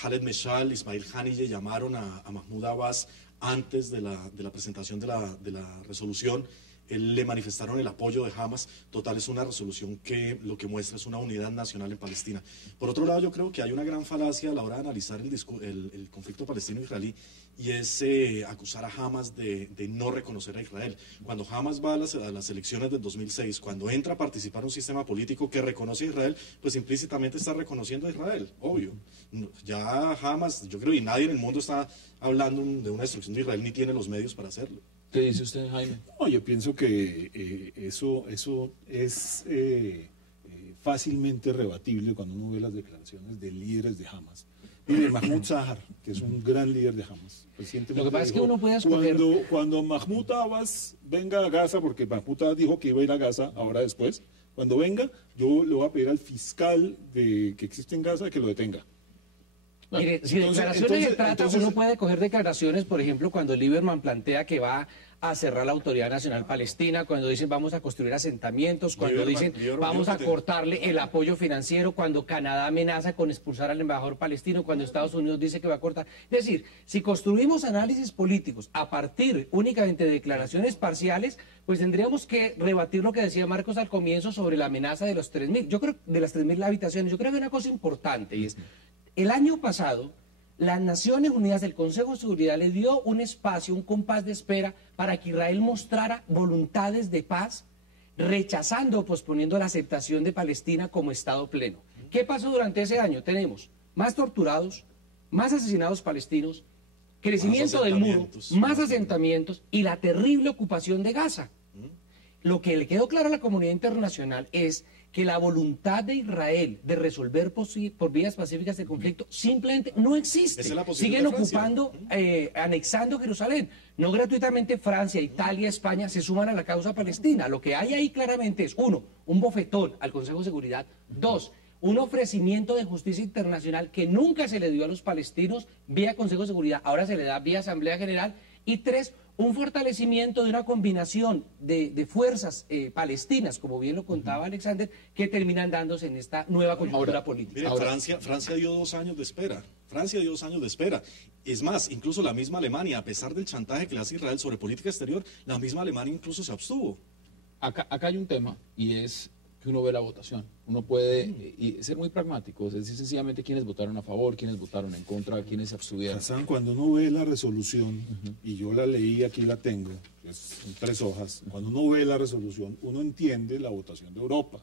Khaled Meshal, Ismail Haniyeh llamaron a Mahmoud Abbas antes de la presentación de la resolución. Le manifestaron el apoyo de Hamas. Total, es una resolución que lo que muestra es una unidad nacional en Palestina. Por otro lado, yo creo que hay una gran falacia a la hora de analizar el conflicto palestino-israelí, y es acusar a Hamas de no reconocer a Israel. Cuando Hamas va a las elecciones del 2006, cuando entra a participar en un sistema político que reconoce a Israel, pues implícitamente está reconociendo a Israel, obvio. Ya Hamas, yo creo, y nadie en el mundo está hablando de una destrucción de Israel, ni tiene los medios para hacerlo. ¿Qué dice usted, Jaime? No, yo pienso que eso es fácilmente rebatible cuando uno ve las declaraciones de líderes de Hamas. Mire, Mahmoud Zahar, que es un gran líder de Hamas. Lo que pasa es que uno puede escoger... Cuando Mahmoud Abbas venga a Gaza, porque Mahmoud Abbas dijo que iba a ir a Gaza ahora después, cuando venga, yo le voy a pedir al fiscal que existe en Gaza que lo detenga. Mire, si declaraciones se trata, uno puede coger declaraciones, por ejemplo, cuando Lieberman plantea que va a cerrar la Autoridad Nacional Palestina, cuando dicen vamos a construir asentamientos, cuando dicen vamos a cortarle el apoyo financiero, cuando Canadá amenaza con expulsar al embajador palestino, cuando Estados Unidos dice que va a cortar. Es decir, si construimos análisis políticos a partir únicamente de declaraciones parciales, pues tendríamos que rebatir lo que decía Marcos al comienzo sobre la amenaza de los 3.000. Yo creo, de las 3.000 habitaciones, yo creo que hay una cosa importante, y es, el año pasado, las Naciones Unidas, el Consejo de Seguridad, le dio un espacio, un compás de espera para que Israel mostrara voluntades de paz, rechazando o posponiendo la aceptación de Palestina como Estado pleno. ¿Qué pasó durante ese año? Tenemos más torturados, más asesinados palestinos, crecimiento del muro, más asentamientos y la terrible ocupación de Gaza. Lo que le quedó claro a la comunidad internacional es que la voluntad de Israel de resolver por vías pacíficas el conflicto simplemente no existe. Siguen ocupando, anexando Jerusalén. No gratuitamente Francia, Italia, España se suman a la causa palestina. Lo que hay ahí claramente es, uno, un bofetón al Consejo de Seguridad. Dos, un ofrecimiento de justicia internacional que nunca se le dio a los palestinos vía Consejo de Seguridad, ahora se le da vía Asamblea General. Y tres, un fortalecimiento de una combinación de fuerzas palestinas, como bien lo contaba Alexander, que terminan dándose en esta nueva coyuntura política. Mire, Francia dio 2 años de espera. Francia dio 2 años de espera. Es más, incluso la misma Alemania, a pesar del chantaje que le hace Israel sobre política exterior, la misma Alemania incluso se abstuvo. Acá hay un tema, y es que uno ve la votación. Uno puede y ser muy pragmático, es decir, sencillamente quiénes votaron a favor, quiénes votaron en contra, quiénes se abstuvieron. Hassan, cuando uno ve la resolución, y yo la leí, aquí la tengo, son 3 hojas, cuando uno ve la resolución, uno entiende la votación de Europa.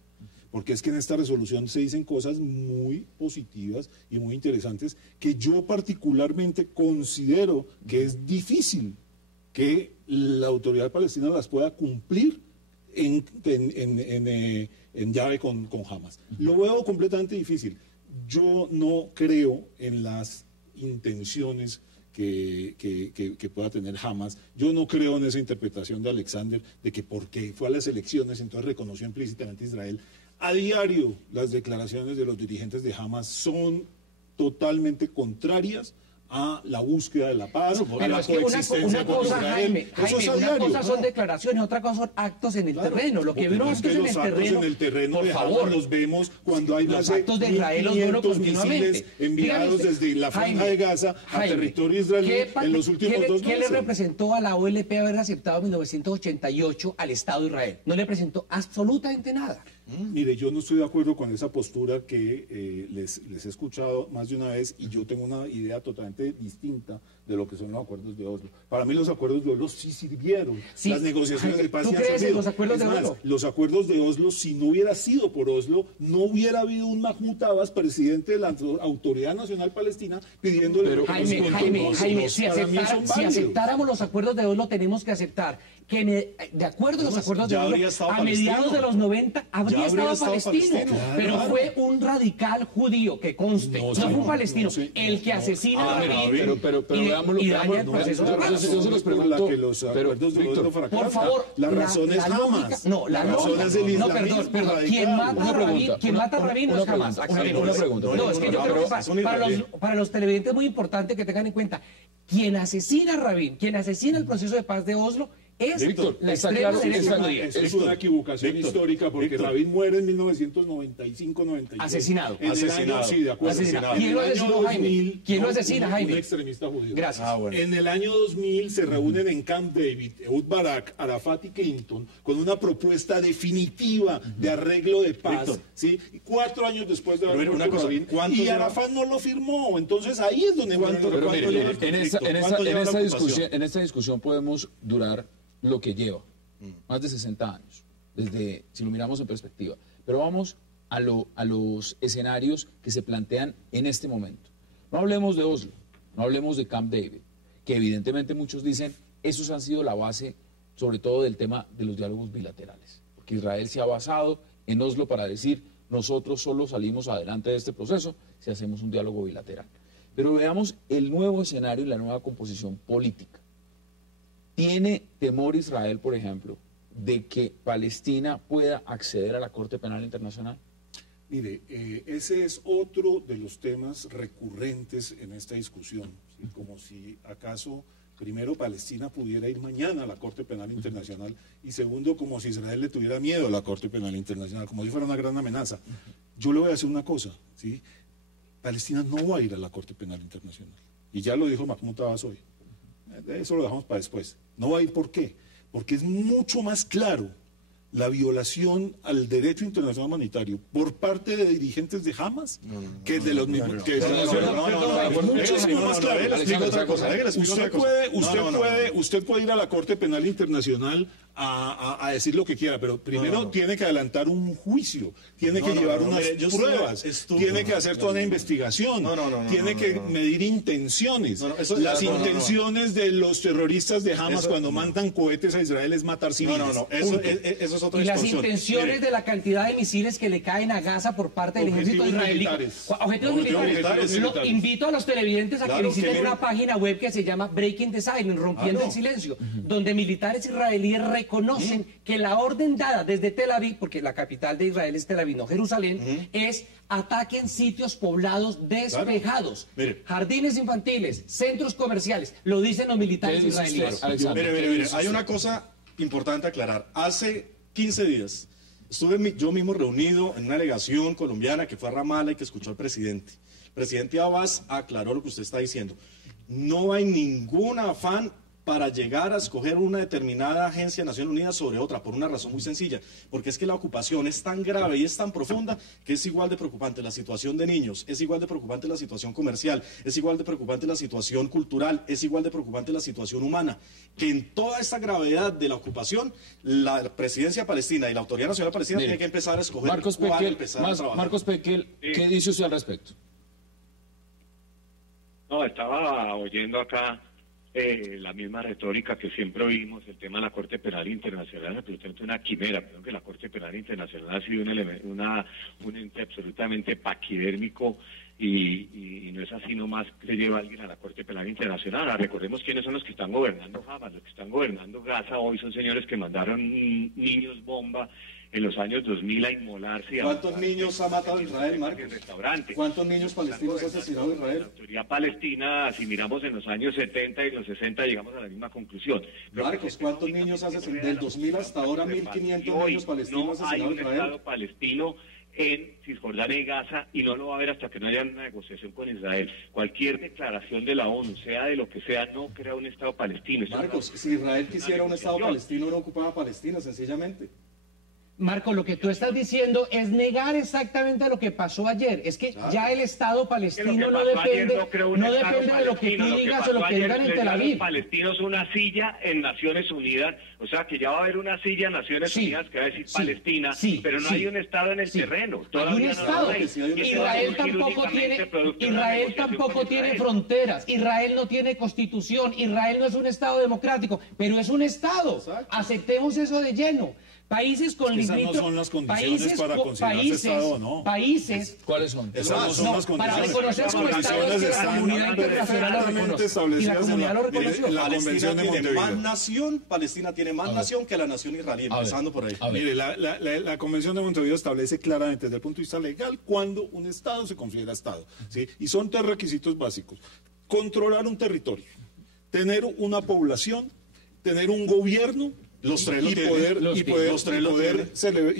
Porque es que en esta resolución se dicen cosas muy positivas y muy interesantes que yo particularmente considero que es difícil que la autoridad palestina las pueda cumplir en llave con Hamas. Lo veo completamente difícil. Yo no creo en las intenciones que pueda tener Hamas. Yo no creo en esa interpretación de Alexander de que porque fue a las elecciones entonces reconoció implícitamente a Israel. A diario las declaraciones de los dirigentes de Hamas son totalmente contrarias a la búsqueda de la paz, a la coexistencia con Israel. Una cosa son declaraciones, otra cosa son actos en el terreno. Lo que vemos es los actos en el terreno de Hamas los vemos cuando hay los actos de Israel los vemos continuamente. Enviados desde la franja de Gaza a territorio israelí en los últimos 2 meses. ¿Qué le representó a la OLP haber aceptado en 1988 al Estado de Israel? No le presentó absolutamente nada. Mire, yo no estoy de acuerdo con esa postura que les he escuchado más de una vez y yo tengo una idea totalmente distinta de lo que son los acuerdos de Oslo. Para mí los acuerdos de Oslo sí sirvieron. Sí. Las negociaciones de paz ¿Tú sí crees han servido. en los acuerdos de Oslo? Los acuerdos de Oslo, si no hubiera sido por Oslo, no hubiera habido un Mahmoud Abbas, presidente de la Autoridad Nacional Palestina, pidiéndole... Pero Jaime, si aceptáramos los acuerdos de Oslo, tenemos que aceptar que de acuerdo a los acuerdos de Oslo, a mediados de los 90 habría estado palestino, pero fue un radical judío, que conste, no fue un palestino, el que asesina a Rabin y daña el proceso de paz. Yo se los pregunto, que los acuerdos de Oslo fracasan. Por favor, la razón es Hamas. No, la razón es el islamismo. No, perdón, quien mata a Rabin no es Hamas. Una pregunta. No, es que yo creo que para los televidentes es muy importante que tengan en cuenta, quien asesina a Rabin, quien asesina el proceso de paz de Oslo, es Víctor, la extrema derecha judía. Es una equivocación histórica porque Rabin muere en 1995-96. Asesinado. En el año, sí, de acuerdo. ¿Quién lo asesinó, Jaime? ¿Quién lo asesina, Jaime? Un extremista judío. Gracias. En el año 2000 se reúnen en Camp David, Ehud Barak, Arafat y Clinton, con una propuesta definitiva de arreglo de paz. ¿Sí? 4 años después de haber muerto Rabin. Y Arafat no lo firmó. Entonces ahí es donde... Pero mire, en esta discusión podemos durar lo que lleva, más de 60 años, desde, si lo miramos en perspectiva. Pero vamos a los escenarios que se plantean en este momento. No hablemos de Oslo, no hablemos de Camp David, que evidentemente muchos dicen, esos han sido la base, sobre todo del tema de los diálogos bilaterales. Porque Israel se ha basado en Oslo para decir, nosotros solo salimos adelante de este proceso si hacemos un diálogo bilateral. Pero veamos el nuevo escenario y la nueva composición política. ¿Tiene temor Israel, por ejemplo, de que Palestina pueda acceder a la Corte Penal Internacional? Mire, ese es otro de los temas recurrentes en esta discusión, ¿sí? Como si acaso, primero, Palestina pudiera ir mañana a la Corte Penal Internacional y segundo, como si Israel le tuviera miedo a la Corte Penal Internacional, como si fuera una gran amenaza. Yo le voy a decir una cosa, ¿sí? Palestina no va a ir a la Corte Penal Internacional y ya lo dijo Mahmoud Abbas hoy. Eso lo dejamos para después. No va a ir, ¿por qué? Porque es mucho más claro la violación al derecho internacional humanitario por parte de dirigentes de Hamas que de los mismos. Muchísimo más claro. Usted puede ir a la Corte Penal Internacional a decir lo que quiera, pero primero tiene que adelantar un juicio, tiene que llevar unas pruebas, tiene que hacer toda una investigación, tiene que medir intenciones. Las intenciones de los terroristas de Hamas cuando mandan cohetes a Israel es matar civiles. Eso es otra y las intenciones de la cantidad de misiles que le caen a Gaza por parte del ejército israelí. Objetivos militares. Invito a los televidentes a que visiten una página web que se llama Breaking the Silence, Rompiendo el Silencio, donde militares israelíes reconocen que la orden dada desde Tel Aviv, porque la capital de Israel es Tel Aviv, no Jerusalén, es ataquen sitios poblados despejados, jardines infantiles, centros comerciales, lo dicen los militares israelíes. Mire, hay una cosa importante a aclarar. Hace 15 días estuve yo mismo reunido en una delegación colombiana que fue a Ramala y que escuchó al presidente. El presidente Abbas aclaró lo que usted está diciendo. No hay ningún afán para llegar a escoger una determinada agencia de Naciones Unidas sobre otra, por una razón muy sencilla, porque es que la ocupación es tan grave y es tan profunda que es igual de preocupante la situación de niños, es igual de preocupante la situación comercial, es igual de preocupante la situación cultural, es igual de preocupante la situación humana, que en toda esta gravedad de la ocupación, la presidencia palestina y la Autoridad Nacional Palestina tienen que empezar a escoger cuál empezar a trabajar. Marcos Pekel, ¿qué dice usted al respecto? No, estaba oyendo acá la misma retórica que siempre oímos, el tema de la Corte Penal Internacional es absolutamente una quimera. Creo que la Corte Penal Internacional ha sido un ente absolutamente paquidérmico y no es así nomás que lleva alguien a la Corte Penal Internacional. Ahora, recordemos quiénes son los que están gobernando Hamas, los que están gobernando Gaza hoy son señores que mandaron niños bomba en los años 2000 a inmolarse. ¿Cuántos niños ha matado Israel, Marcos? ¿Cuántos niños palestinos ha asesinado Israel? La autoridad palestina, si miramos en los años 70 y los 60, llegamos a la misma conclusión. Marcos, ¿cuántos niños ha asesinado? Del 2000 hasta ahora, 1.500 niños palestinos ha asesinado Israel. No hay un Estado palestino en Cisjordania y Gaza, y no lo va a haber hasta que no haya una negociación con Israel. Cualquier declaración de la ONU, sea de lo que sea, no crea un Estado palestino. Marcos, si Israel quisiera un Estado palestino, no ocupaba Palestina, sencillamente. Marco, lo que tú estás diciendo es negar exactamente lo que pasó ayer. Es que ya el Estado palestino no depende de lo que tú digas o lo que digan en Tel Aviv. Los palestinos una silla en Naciones Unidas, o sea que ya va a haber una silla en Naciones Unidas que va a decir Palestina, pero no hay un Estado en el terreno. Hay un Estado. Israel tampoco tiene fronteras. Israel no tiene constitución. Israel no es un Estado democrático, pero es un Estado. Aceptemos eso de lleno. Países con esas no son las condiciones para considerarse Estado, ¿no? Países. ¿Cuáles son? Esas no son las condiciones. Para reconocer como Estado es que la comunidad internacional lo reconoce. Y la comunidad lo reconoció. Palestina tiene más nación que la nación israelí, empezando por ahí. Mire, la Convención de Montevideo establece claramente desde el punto de vista legal cuándo un Estado se considera Estado, ¿sí? Y son 3 requisitos básicos: controlar un territorio, tener una población, tener un gobierno y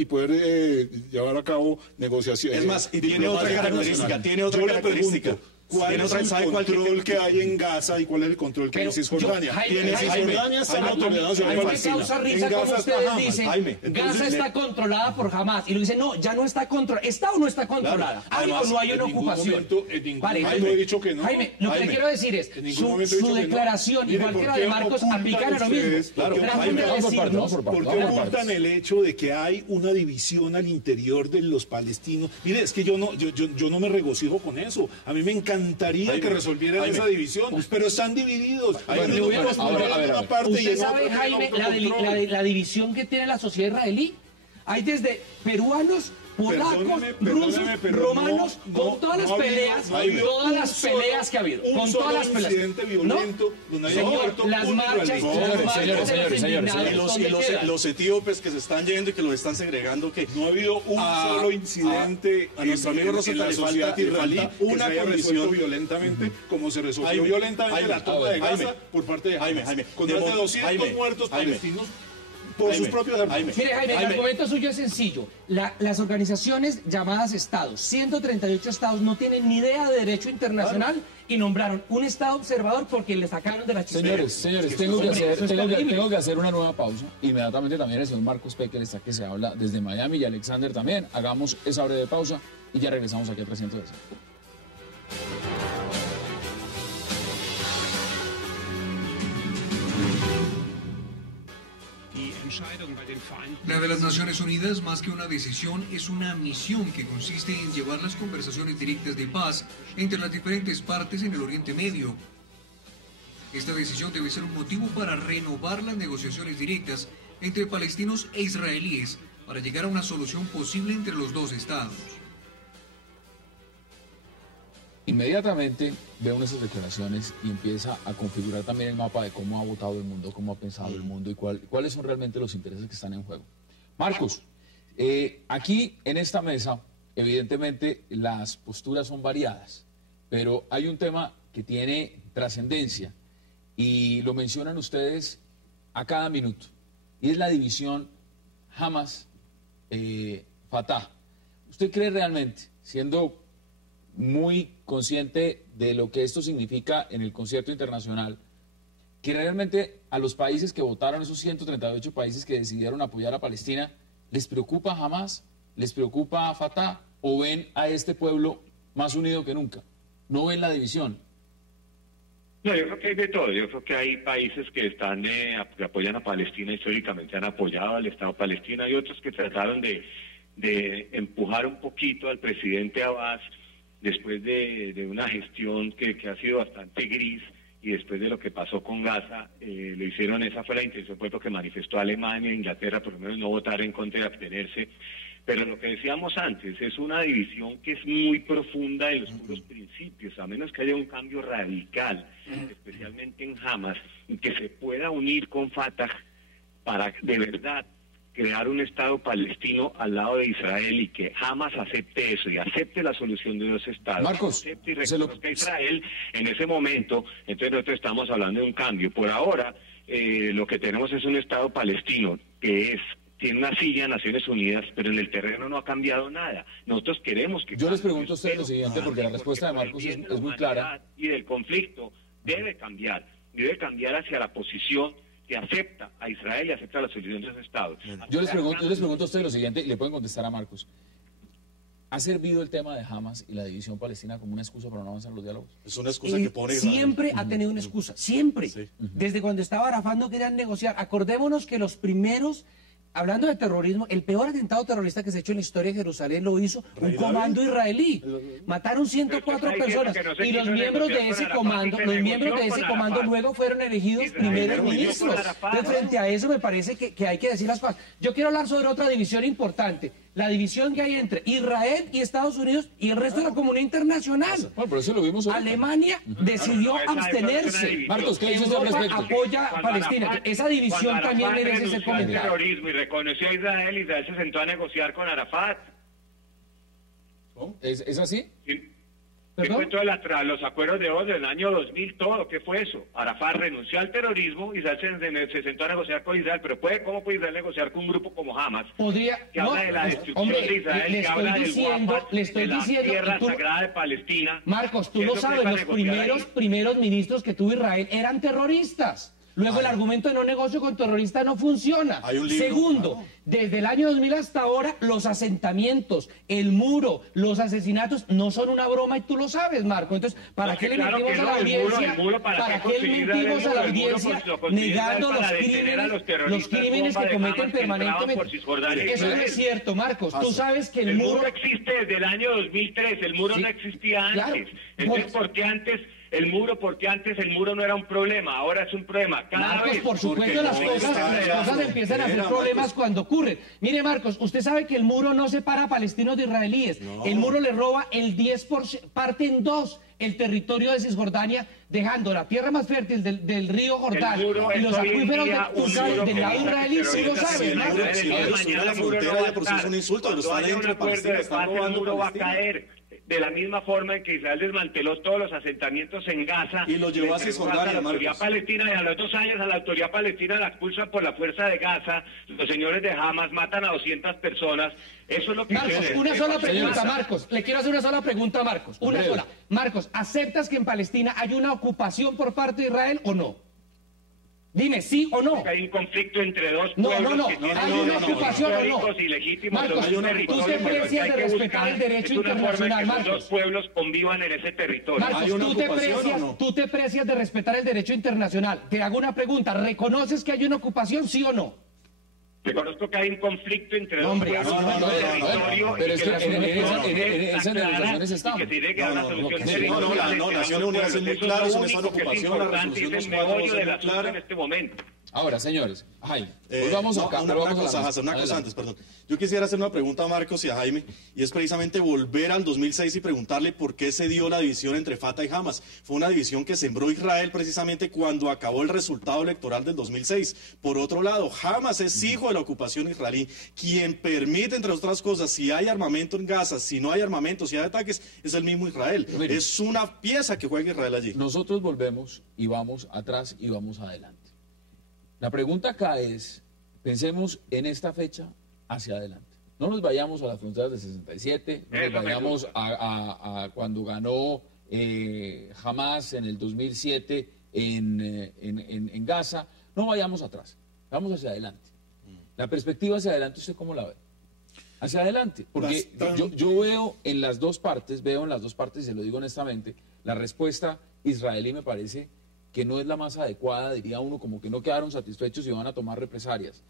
poder llevar a cabo negociaciones. Es más, y tiene otra característica. ¿Cuál es el control que hay en Gaza y cuál es el control que hay en Cisjordania? Cisjordania está en autoridad nacional palestina. Me causa risa como ustedes dicen, Gaza está controlada por Hamas. Y lo dicen, no, ya no está controlada. ¿Está o no está controlada? Además, no hay una ocupación. No he dicho que no. Jaime, lo que le quiero decir es, su declaración, igual que la de Marcos, aplican a lo mismo. ¿Por qué ocultan el hecho de que hay una división al interior de los palestinos? Mire, es que yo no me regocijo con eso. A mí me encantaría que resolvieran esa división, pero están divididos. ¿Usted sabe, Jaime, la división que tiene la sociedad israelí? Hay desde peruanos, polacos, rusos, romanos, con todas las peleas, que ha habido, con todas las peleas. Las marchas, los etíopes que se están yendo y que los están segregando, que no ha habido un solo incidente a nuestro amigo Rosenthal le falta una condición violentamente, como se resolvió violentamente la toma de Gaza por parte de Jaime, con más de 200 muertos palestinos. Por sus propios hermanos. Mire, Jaime, el argumento suyo es sencillo. Las organizaciones llamadas Estados, 138 Estados, no tienen ni idea de derecho internacional y nombraron un Estado observador porque le sacaron de la chispera. Señores, tengo que hacer una nueva pausa. Inmediatamente también el señor Marcos Pekel está que se habla desde Miami y Alexander también. Hagamos esa breve pausa y ya regresamos aquí al presidente de la La de las Naciones Unidas, más que una decisión, es una misión que consiste en llevar las conversaciones directas de paz entre las diferentes partes en el Oriente Medio. Esta decisión debe ser un motivo para renovar las negociaciones directas entre palestinos e israelíes para llegar a una solución posible entre los dos estados. Inmediatamente ve esas declaraciones y empieza a configurar también el mapa de cómo ha votado el mundo, cómo ha pensado el mundo y cuáles son realmente los intereses que están en juego. Marcos, aquí en esta mesa, evidentemente las posturas son variadas, pero hay un tema que tiene trascendencia y lo mencionan ustedes a cada minuto, y es la división Hamas-Fatah. ¿Usted cree realmente, siendo muy consciente de lo que esto significa en el concierto internacional, que realmente a los países que votaron, esos 138 países que decidieron apoyar a Palestina, ¿les preocupa Hamas? ¿Les preocupa a Fatah? ¿O ven a este pueblo más unido que nunca? ¿No ven la división? No, yo creo que hay de todo. Yo creo que hay países que que apoyan a Palestina, históricamente han apoyado al Estado palestino. Hay otros que trataron de empujar un poquito al presidente Abbas después de una gestión que ha sido bastante gris, y después de lo que pasó con Gaza, lo hicieron. Esa fue la intención, pues, lo que manifestó Alemania e Inglaterra, por lo menos no votar en contra y abstenerse. Pero lo que decíamos antes, es una división que es muy profunda en los puros principios, a menos que haya un cambio radical, especialmente en Hamas, y que se pueda unir con Fatah para de verdad crear un Estado palestino al lado de Israel, y que Hamas acepte eso y acepte la solución de dos estados, Marcos, acepte y reconozca a Israel en ese momento. Entonces nosotros estamos hablando de un cambio. Por ahora lo que tenemos es un Estado palestino que tiene una silla en Naciones Unidas, pero en el terreno no ha cambiado nada. Nosotros queremos que... Yo les pregunto a ustedes lo siguiente, porque la respuesta de Marcos es muy clara. Y del conflicto debe cambiar hacia la posición que acepta a Israel y acepta la solución de los estados. Yo les pregunto a ustedes lo siguiente, y le pueden contestar a Marcos. ¿Ha servido el tema de Hamas y la división palestina como una excusa para no avanzar los diálogos? Es una excusa que pone Israel. Siempre ha tenido una excusa, siempre. Sí. Desde cuando estaba Arafat no querían negociar. Acordémonos que los primeros, hablando de terrorismo, el peor atentado terrorista que se ha hecho en la historia de Jerusalén lo hizo un comando israelí. Mataron 104 personas y los miembros de ese comando, luego fueron elegidos primeros ministros. Entonces, frente a eso me parece que hay que decir las cosas. Yo quiero hablar sobre otra división importante. La división que hay entre Israel y Estados Unidos y el resto de la comunidad internacional. Bueno, por eso lo vimos hoy. Alemania decidió abstenerse. Marcos, ¿qué dices al respecto? Apoya a Palestina. Esa división también merece ser comentada. Terrorismo y reconoció a Israel, Israel se sentó a negociar con Arafat. ¿Es así? ¿Qué fue todo los acuerdos de Oslo del año 2000, todo? ¿Qué fue eso? Arafat renunció al terrorismo, Israel se sentó a negociar con Israel, pero ¿cómo puede Israel negociar con un grupo como Hamas? Que habla de la destrucción de Israel, que habla del Wafat, de la tierra sagrada de Palestina. Marcos, tú lo sabes, los primeros ministros que tuvo Israel eran terroristas. Luego el argumento de no negocio con terroristas no funciona. Segundo, desde el año 2000 hasta ahora, los asentamientos, el muro, los asesinatos no son una broma, y tú lo sabes, Marco. Entonces, ¿para qué le mentimos a la audiencia? ¿Para qué le mentimos a la audiencia negando los crímenes que cometen permanentemente? Eso no es cierto, Marcos. Tú sabes que el muro existe desde el año 2003, el muro no existía antes. Entonces, ¿por qué antes el muro? Porque antes el muro no era un problema, ahora es un problema. Marcos, por supuesto, las cosas empiezan a ser problemas cuando ocurren. Mire, Marcos, usted sabe que el muro no separa a palestinos de israelíes. El muro le roba el 10%, parte en dos, el territorio de Cisjordania, dejando la tierra más fértil del río Jordán y los acuíferos del lado israelí. Sí lo sabe, Marcos. La frontera ya por sí es un insulto, pero está dentro de Palestina, están robando Palestina. De la misma forma en que Israel desmanteló todos los asentamientos en Gaza y lo llevó a Cisjordania, a la autoridad palestina, y a los 2 años a la autoridad palestina la expulsan por la fuerza de Gaza. Los señores de Hamas matan a 200 personas. Eso es lo que... Marcos, una sola pregunta, Marcos. Le quiero hacer una sola pregunta a Marcos. Una sola. Marcos, ¿aceptas que en Palestina hay una ocupación por parte de Israel o no? Dime, ¿sí o no? Hay un conflicto entre dos pueblos. No. ¿Hay una ocupación o no? Marcos, tú te precias de respetar el derecho internacional, Marcos. Los dos pueblos convivan en ese territorio. Marcos, tú te precias de respetar el derecho internacional. Te hago una pregunta. ¿Reconoces que hay una ocupación, sí o no? Reconozco que hay un conflicto entre dos pueblos. Pero es que en esas negociaciones estamos. No, Naciones Unidas es muy claro, es una ocupación, la resolución es muy clara en este momento. Ahora, señores, Jaime, volvamos acá. Una cosa antes, perdón. Yo quisiera hacer una pregunta a Marcos y a Jaime, y es precisamente volver al 2006 y preguntarle por qué se dio la división entre Fatah y Hamas. Fue una división que sembró Israel precisamente cuando acabó el resultado electoral del 2006. Por otro lado, Hamas es hijo de la ocupación israelí, quien permite, entre otras cosas, si hay armamento en Gaza, si no hay armamento, si hay ataques, es el mismo Israel. Es una pieza que juega Israel allí. Nosotros volvemos y vamos atrás y vamos adelante. La pregunta acá es, pensemos en esta fecha hacia adelante. No nos vayamos a las fronteras del 67, no nos vayamos a cuando ganó Hamas en el 2007 en en Gaza. No vayamos atrás, vamos hacia adelante. La perspectiva hacia adelante, ¿usted cómo la ve? Hacia adelante, porque yo veo en las dos partes, y se lo digo honestamente, la respuesta israelí me parece que no es la más adecuada, diría uno, como que no quedaron satisfechos y van a tomar represalias.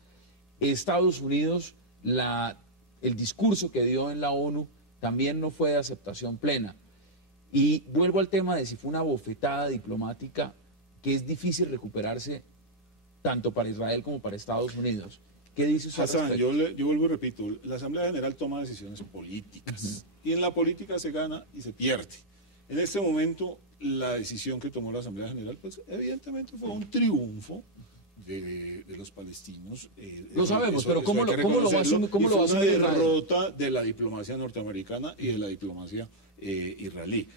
Estados Unidos, el discurso que dio en la ONU también no fue de aceptación plena. Y vuelvo al tema de si fue una bofetada diplomática que es difícil recuperarse tanto para Israel como para Estados Unidos. ¿Qué dice usted? Hassan, yo vuelvo y repito, la Asamblea General toma decisiones políticas y en la política se gana y se pierde. En este momento, la decisión que tomó la Asamblea General, pues evidentemente fue un triunfo de los palestinos. Lo sabemos, pero ¿cómo lo va a asumir? ¿Cómo lo va a asumir Israel? Una derrota de la diplomacia norteamericana y de la diplomacia israelí.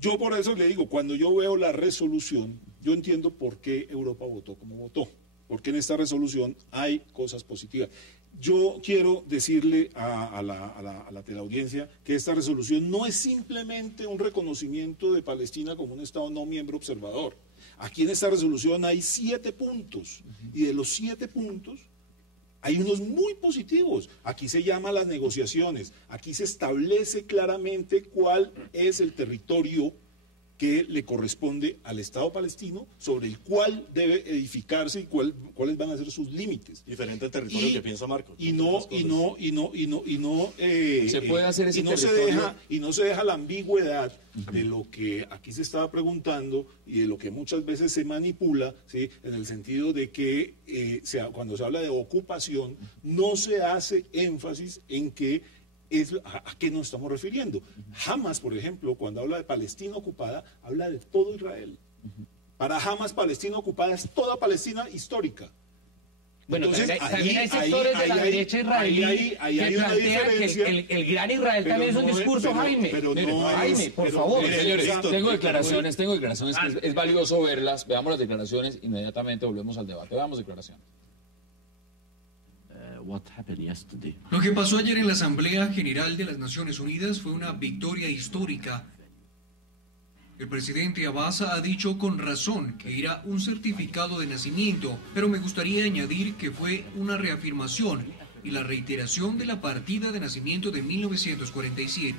Yo por eso le digo, cuando yo veo la resolución, yo entiendo por qué Europa votó como votó. Porque en esta resolución hay cosas positivas. Yo quiero decirle a la teleaudiencia que esta resolución no es simplemente un reconocimiento de Palestina como un Estado no miembro observador. Aquí en esta resolución hay 7 puntos, y de los 7 puntos hay unos muy positivos. Aquí se llama las negociaciones, aquí se establece claramente cuál es el territorio que le corresponde al Estado palestino, sobre el cual debe edificarse y cuáles van a ser sus límites. Diferente al territorio que piensa Marcos. Se puede hacer ese territorio. No se deja la ambigüedad de lo que aquí se estaba preguntando y de lo que muchas veces se manipula, ¿sí? En el sentido de que cuando se habla de ocupación, no se hace énfasis en que ¿a qué nos estamos refiriendo? Hamas, por ejemplo, cuando habla de Palestina ocupada, habla de todo Israel. Para Hamas, Palestina ocupada es toda Palestina histórica. Bueno, entonces, también hay sectores de la derecha israelí que plantean que el gran Israel también es un discurso, Jaime. Jaime, por favor. Señores, tengo declaraciones que es valioso verlas. Veamos las declaraciones, inmediatamente volvemos al debate. Veamos declaraciones. Lo que pasó ayer en la Asamblea General de las Naciones Unidas fue una victoria histórica. El presidente Abbas ha dicho con razón que era un certificado de nacimiento, pero me gustaría añadir que fue una reafirmación y la reiteración de la partida de nacimiento de 1947.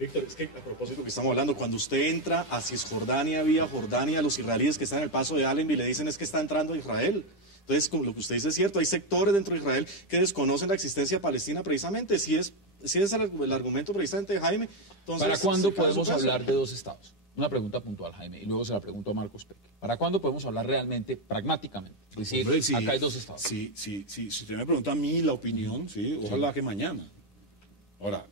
Víctor, es que a propósito que estamos hablando, cuando usted entra a Cisjordania, vía Jordania, los israelíes que están en el paso de Allenby le dicen es que está entrando a Israel. Entonces, como lo que usted dice es cierto, hay sectores dentro de Israel que desconocen la existencia palestina precisamente. Si es el argumento precisamente de Jaime, entonces... ¿Para cuándo podemos hablar de 2 estados? Una pregunta puntual, Jaime, y luego se la pregunto a Marcos Peque. ¿Para cuándo podemos hablar realmente, pragmáticamente? Es decir, acá hay 2 estados. Si usted me pregunta a mí la opinión, sí, ojalá que mañana. Ahora,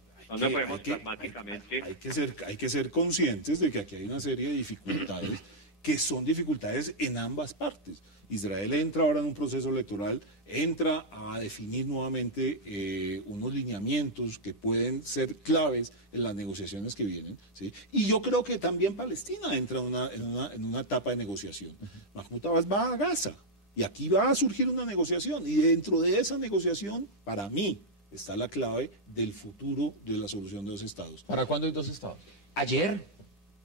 hay que ser conscientes de que aquí hay una serie de dificultades que son dificultades en ambas partes. Israel entra ahora en un proceso electoral, entra a definir nuevamente unos lineamientos que pueden ser claves en las negociaciones que vienen, ¿sí? Y yo creo que también Palestina entra en una etapa de negociación. Mahmoud Abbas va a Gaza y aquí va a surgir una negociación, y dentro de esa negociación, para mí, está la clave del futuro de la solución de 2 estados. ¿Para cuándo hay 2 estados? Ayer.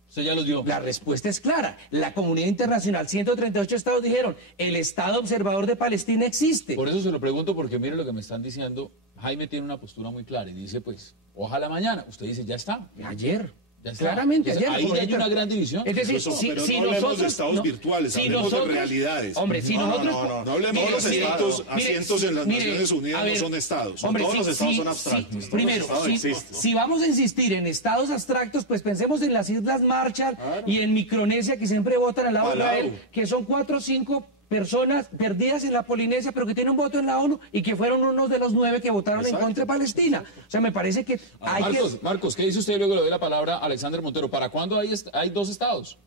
Usted ya los dio. La respuesta es clara. La comunidad internacional, 138 estados dijeron, el Estado observador de Palestina existe. Por eso se lo pregunto, porque mire lo que me están diciendo. Jaime tiene una postura muy clara y dice, pues, ojalá mañana. Usted dice, ya está. Ayer. Claramente, ayer. Ahí hay una gran división. Es decir, pero no hablemos de estados virtuales, hablemos de realidades. Hombre, si nosotros... No hablemos de los estados, asientos en las Naciones Unidas no son estados. Hombre, todos los estados son abstractos. Primero, si vamos a insistir en estados abstractos, pues pensemos en las Islas Marshall y en Micronesia, que siempre votan al lado de Israel, que son 4 o 5 personas perdidas en la Polinesia, pero que tienen un voto en la ONU y que fueron unos de los 9 que votaron en contra de Palestina. O sea, me parece que hay Marcos, ¿qué dice usted? Luego le doy la palabra a Alexander Montero. ¿Para cuándo hay 2 estados?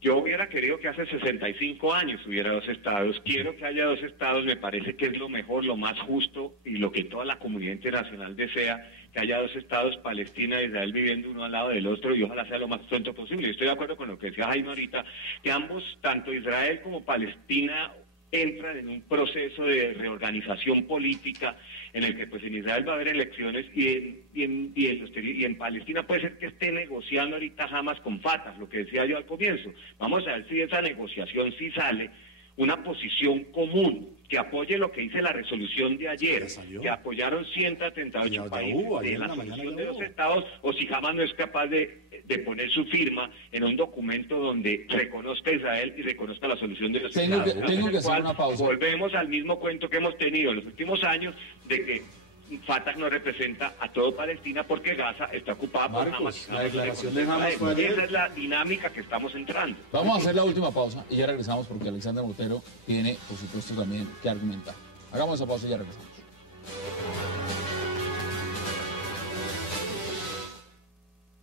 Yo hubiera querido que hace 65 años hubiera 2 estados. Quiero que haya 2 estados. Me parece que es lo mejor, lo más justo y lo que toda la comunidad internacional desea, que haya 2 estados, Palestina e Israel viviendo uno al lado del otro, y ojalá sea lo más pronto posible. Estoy de acuerdo con lo que decía Jaime ahorita, que ambos, tanto Israel como Palestina, entran en un proceso de reorganización política en el que pues en Israel va a haber elecciones y en Palestina puede ser que esté negociando ahorita Hamas con Fatah, lo que decía yo al comienzo. Vamos a ver si esa negociación sí sale una posición común que apoye lo que dice la resolución de ayer, que apoyaron 138 países de la solución de los estados, o si Hamas no es capaz de poner su firma en un documento donde reconozca a Israel y reconozca la solución de los estados. Tengo que hacer una pausa. Volvemos al mismo cuento que hemos tenido en los últimos años de que Fatah no representa a todo Palestina porque Gaza está ocupada por Hamas. La declaración de Hamas fue ayer. Esa es la dinámica que estamos entrando. Vamos a hacer la última pausa y ya regresamos porque Alexander Montero tiene, por supuesto, también que argumentar. Hagamos esa pausa y ya regresamos.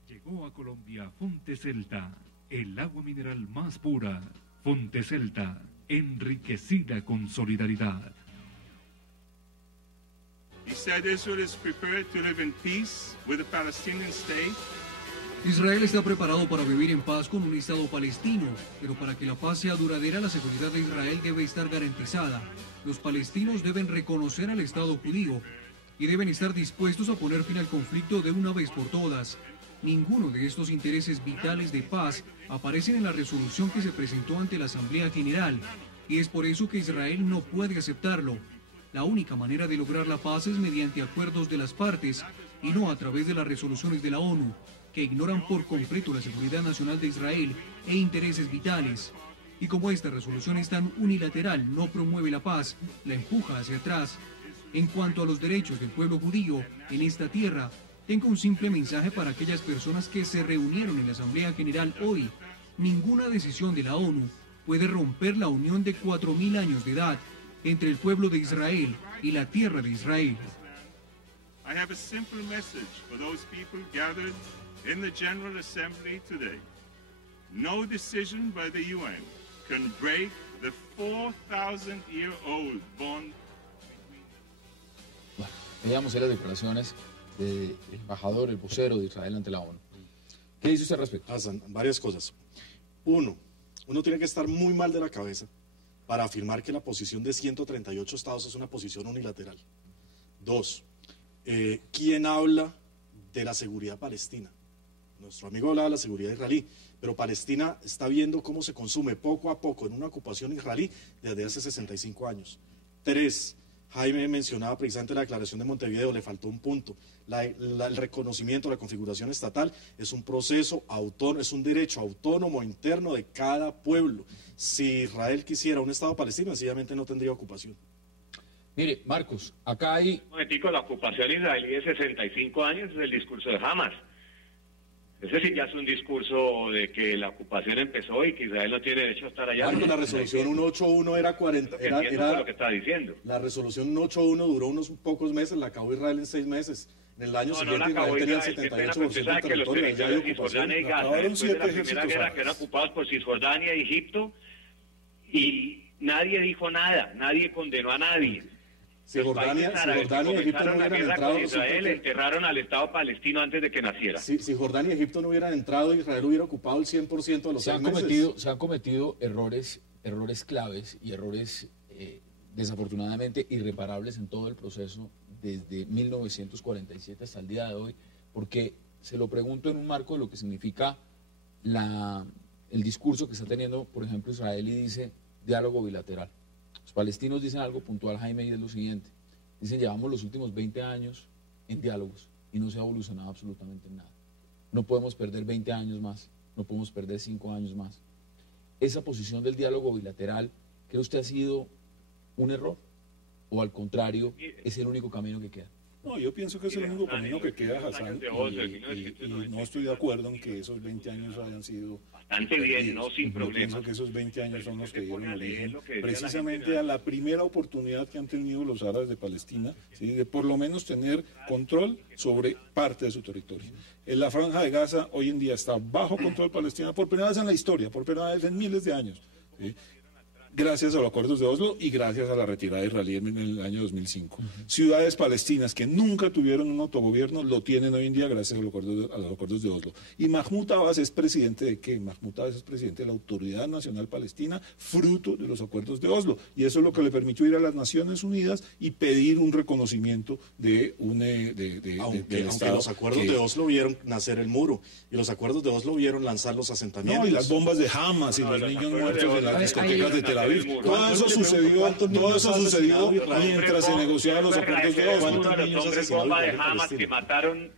Llegó a Colombia Fonte Celta, el agua mineral más pura. Fonte Celta, enriquecida con solidaridad. He said Israel is prepared to live in peace with a Palestinian state. Israel está preparado para vivir en paz con un Estado palestino, pero para que la paz sea duradera, la seguridad de Israel debe estar garantizada. Los palestinos deben reconocer al Estado judío y deben estar dispuestos a poner fin al conflicto de una vez por todas. Ninguno de estos intereses vitales de paz aparecen en la resolución que se presentó ante la Asamblea General, y es por eso que Israel no puede aceptarlo. La única manera de lograr la paz es mediante acuerdos de las partes y no a través de las resoluciones de la ONU, que ignoran por completo la seguridad nacional de Israel e intereses vitales. Y como esta resolución es tan unilateral, no promueve la paz, la empuja hacia atrás. En cuanto a los derechos del pueblo judío en esta tierra, tengo un simple mensaje para aquellas personas que se reunieron en la Asamblea General hoy. Ninguna decisión de la ONU puede romper la unión de 4000 años de edad entre el pueblo de Israel y la tierra de Israel. I have a simple message for those people gathered in the General Assembly today. No decision by the UN can break the 4,000-year-old bond. Bueno, veíamos las declaraciones del embajador, el vocero de Israel ante la ONU. ¿Qué dice usted al respecto? Hassan, varias cosas. Uno tiene que estar muy mal de la cabeza para afirmar que la posición de 138 estados es una posición unilateral. Dos, ¿quién habla de la seguridad palestina? Nuestro amigo habla de la seguridad israelí, pero Palestina está viendo cómo se consume poco a poco en una ocupación israelí desde hace 65 años. Tres, Jaime mencionaba precisamente la declaración de Montevideo, le faltó un punto. El reconocimiento, la configuración estatal es un proceso autónomo, es un derecho autónomo interno de cada pueblo. Si Israel quisiera un Estado palestino, sencillamente no tendría ocupación. Mire, Marcos, acá hay... Un momentico, la ocupación israelí de 65 años es el discurso de Hamas. Ese sí ya es un discurso de que la ocupación empezó y que Israel no tiene derecho a estar allá. Marcos, la resolución 181 era 40... Era lo que está diciendo. La resolución 181 duró unos pocos meses, la acabó Israel en 6 meses. En el año siguiente Israel tenía el 78% del territorio, allá hay ocupación. Y Gaza, después de la Primera Guerra, que eran ocupados por Cisjordania y Egipto, y nadie dijo nada, nadie condenó a nadie. Cisjordania y Egipto no hubieran entrado. Israel enterraron al Estado palestino antes de que naciera. Si Cisjordania y Egipto no hubieran entrado, Israel hubiera ocupado el 100% de los 6 meses. Se han cometido errores claves y errores desafortunadamente irreparables en todo el proceso desde 1947 hasta el día de hoy, porque se lo pregunto en un marco de lo que significa el discurso que está teniendo, por ejemplo, Israel, y dice diálogo bilateral. Los palestinos dicen algo puntual, Jaime, y es lo siguiente. Dicen, llevamos los últimos 20 años en diálogos y no se ha evolucionado absolutamente nada. No podemos perder 20 años más, no podemos perder 5 años más. Esa posición del diálogo bilateral, ¿cree usted ha sido un error? ¿O al contrario, es el único camino que queda? No, yo pienso que es el único camino que queda, Hassan, y no estoy de acuerdo en que esos 20 años hayan sido bastante bien, no sin problemas. Pienso que esos 20 años son los que dieron origen precisamente a la primera oportunidad que han tenido los árabes de Palestina, ¿sí?, de por lo menos tener control sobre parte de su territorio. En la Franja de Gaza hoy en día está bajo control palestino por primera vez en la historia, por primera vez en miles de años, ¿sí? gracias a los acuerdos de Oslo y gracias a la retirada israelí en el año 2005. Ciudades palestinas que nunca tuvieron un autogobierno lo tienen hoy en día gracias a los acuerdos de Oslo. Y Mahmoud Abbas es presidente ¿de qué? Mahmoud Abbas es presidente de la Autoridad Nacional Palestina, fruto de los acuerdos de Oslo. Y eso es lo que le permitió ir a las Naciones Unidas y pedir un reconocimiento de un aunque los acuerdos de Oslo vieron nacer el muro y los acuerdos de Oslo vieron lanzar los asentamientos. No, y las bombas de Hamas y los niños muertos en las discotecas de Tel Aviv. Todo eso sucedió mientras se negociaban los acuerdos de Oslo. Los hombres bomba de Hamas que mataron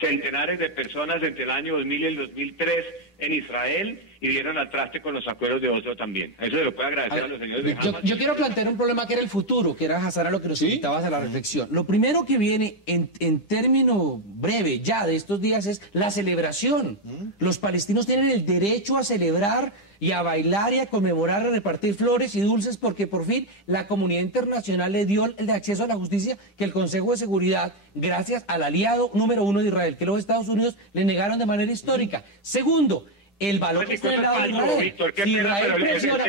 centenares de personas entre el año 2000 y el 2003 en Israel y dieron al traste con los acuerdos de Oslo también. Eso se lo puedo agradecer a los señores de Hamas. Yo quiero plantear un problema que era el futuro, que era, Hassan, a lo que nos invitabas a la reflexión. Lo primero que viene en término breve ya de estos días es la celebración. Los palestinos tienen el derecho a celebrar y a bailar y a conmemorar, a repartir flores y dulces, porque por fin la comunidad internacional le dio el acceso a la justicia que el Consejo de Seguridad, gracias al aliado número 1 de Israel, que los Estados Unidos le negaron de manera histórica. Segundo, el valor que está en el lado de Israel. Si Israel presiona,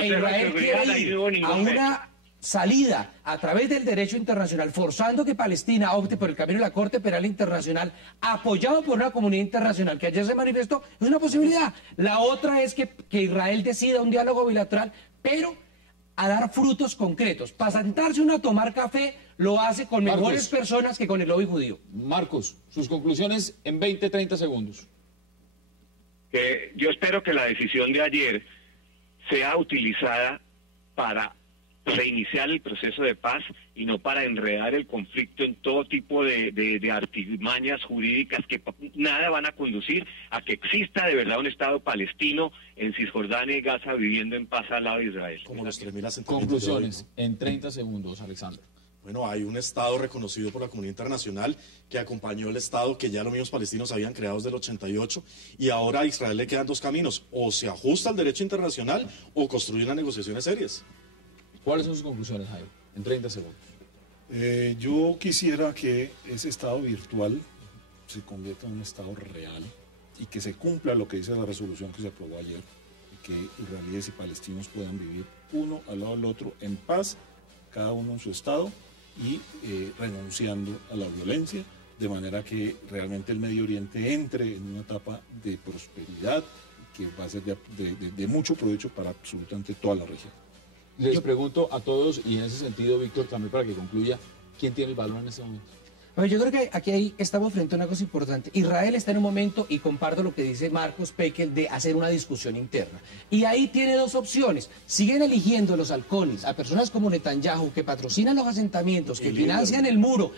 e Israel quiere ir a una salida a través del derecho internacional, forzando que Palestina opte por el camino de la Corte Penal Internacional, apoyado por una comunidad internacional que ayer se manifestó, es una posibilidad. La otra es que Israel decida un diálogo bilateral, pero a dar frutos concretos. Para sentarse uno a tomar café, lo hace con mejores personas que con el lobby judío. Marcos, sus conclusiones en 20, 30 segundos. Yo espero que la decisión de ayer sea utilizada para reiniciar el proceso de paz y no para enredar el conflicto en todo tipo de artimañas jurídicas que nada van a conducir a que exista de verdad un Estado palestino en Cisjordania y Gaza viviendo en paz al lado de Israel. Como los 3.000 asentamientos. Conclusiones en 30 segundos, Alexander. Bueno, hay un Estado reconocido por la comunidad internacional que acompañó el Estado que ya los mismos palestinos habían creado desde el 88 y ahora a Israel le quedan dos caminos, o se ajusta al derecho internacional o construye unas negociaciones serias. ¿Cuáles son sus conclusiones, Jaime? En 30 segundos. Yo quisiera que ese Estado virtual se convierta en un Estado real y que se cumpla lo que dice la resolución que se aprobó ayer, y que israelíes y palestinos puedan vivir uno al lado del otro en paz, cada uno en su Estado y renunciando a la violencia, de manera que realmente el Medio Oriente entre en una etapa de prosperidad que va a ser de mucho provecho para absolutamente toda la región. Les pregunto a todos, y en ese sentido, Víctor, también para que concluya, ¿quién tiene el balón en este momento? Bueno, yo creo que aquí estamos frente a una cosa importante. Israel está en un momento, y comparto lo que dice Marcos Pekel, de hacer una discusión interna. Y ahí tiene dos opciones. Siguen eligiendo los halcones a personas como Netanyahu, que patrocinan los asentamientos, que financian el muro,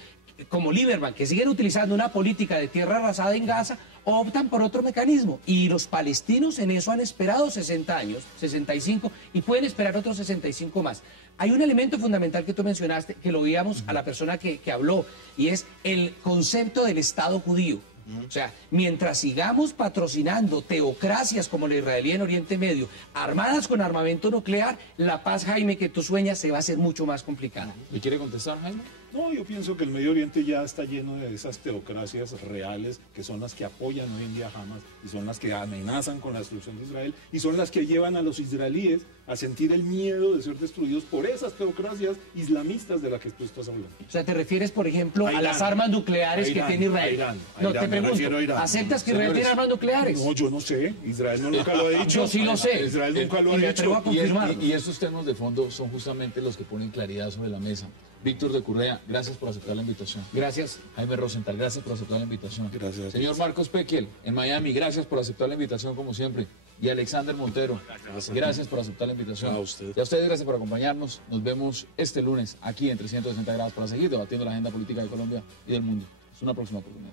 como Lieberman, que siguen utilizando una política de tierra arrasada en Gaza, o optan por otro mecanismo. Y los palestinos en eso han esperado 60 años, 65, y pueden esperar otros 65 más. Hay un elemento fundamental que tú mencionaste, que lo oíamos a la persona que habló, y es el concepto del Estado judío. O sea, mientras sigamos patrocinando teocracias como la israelí en Oriente Medio, armadas con armamento nuclear, la paz, Jaime, que tú sueñas, se va a hacer mucho más complicada. ¿Le quiere contestar, Jaime? No, yo pienso que el Medio Oriente ya está lleno de esas teocracias reales que son las que apoyan hoy en día a Hamas y son las que amenazan con la destrucción de Israel y son las que llevan a los israelíes a sentir el miedo de ser destruidos por esas teocracias islamistas de las que tú estás hablando. O sea, ¿te refieres, por ejemplo, a las armas nucleares que tiene Israel? No, te pregunto, ¿aceptas que Israel tiene armas nucleares? No, yo no sé. Israel nunca lo ha dicho. Yo sí lo sé. Israel nunca lo ha dicho. Y estos temas de fondo son justamente los que ponen claridad sobre la mesa. Víctor de Correa, gracias por aceptar la invitación. Gracias. Jaime Rosenthal, gracias por aceptar la invitación. Gracias. Señor Marcos Pekel, en Miami, gracias por aceptar la invitación como siempre. Y Alexander Montero, gracias por aceptar la invitación. A usted. Y a ustedes, gracias por acompañarnos. Nos vemos este lunes aquí en 360 grados para seguir debatiendo la agenda política de Colombia y del mundo. Es una próxima oportunidad.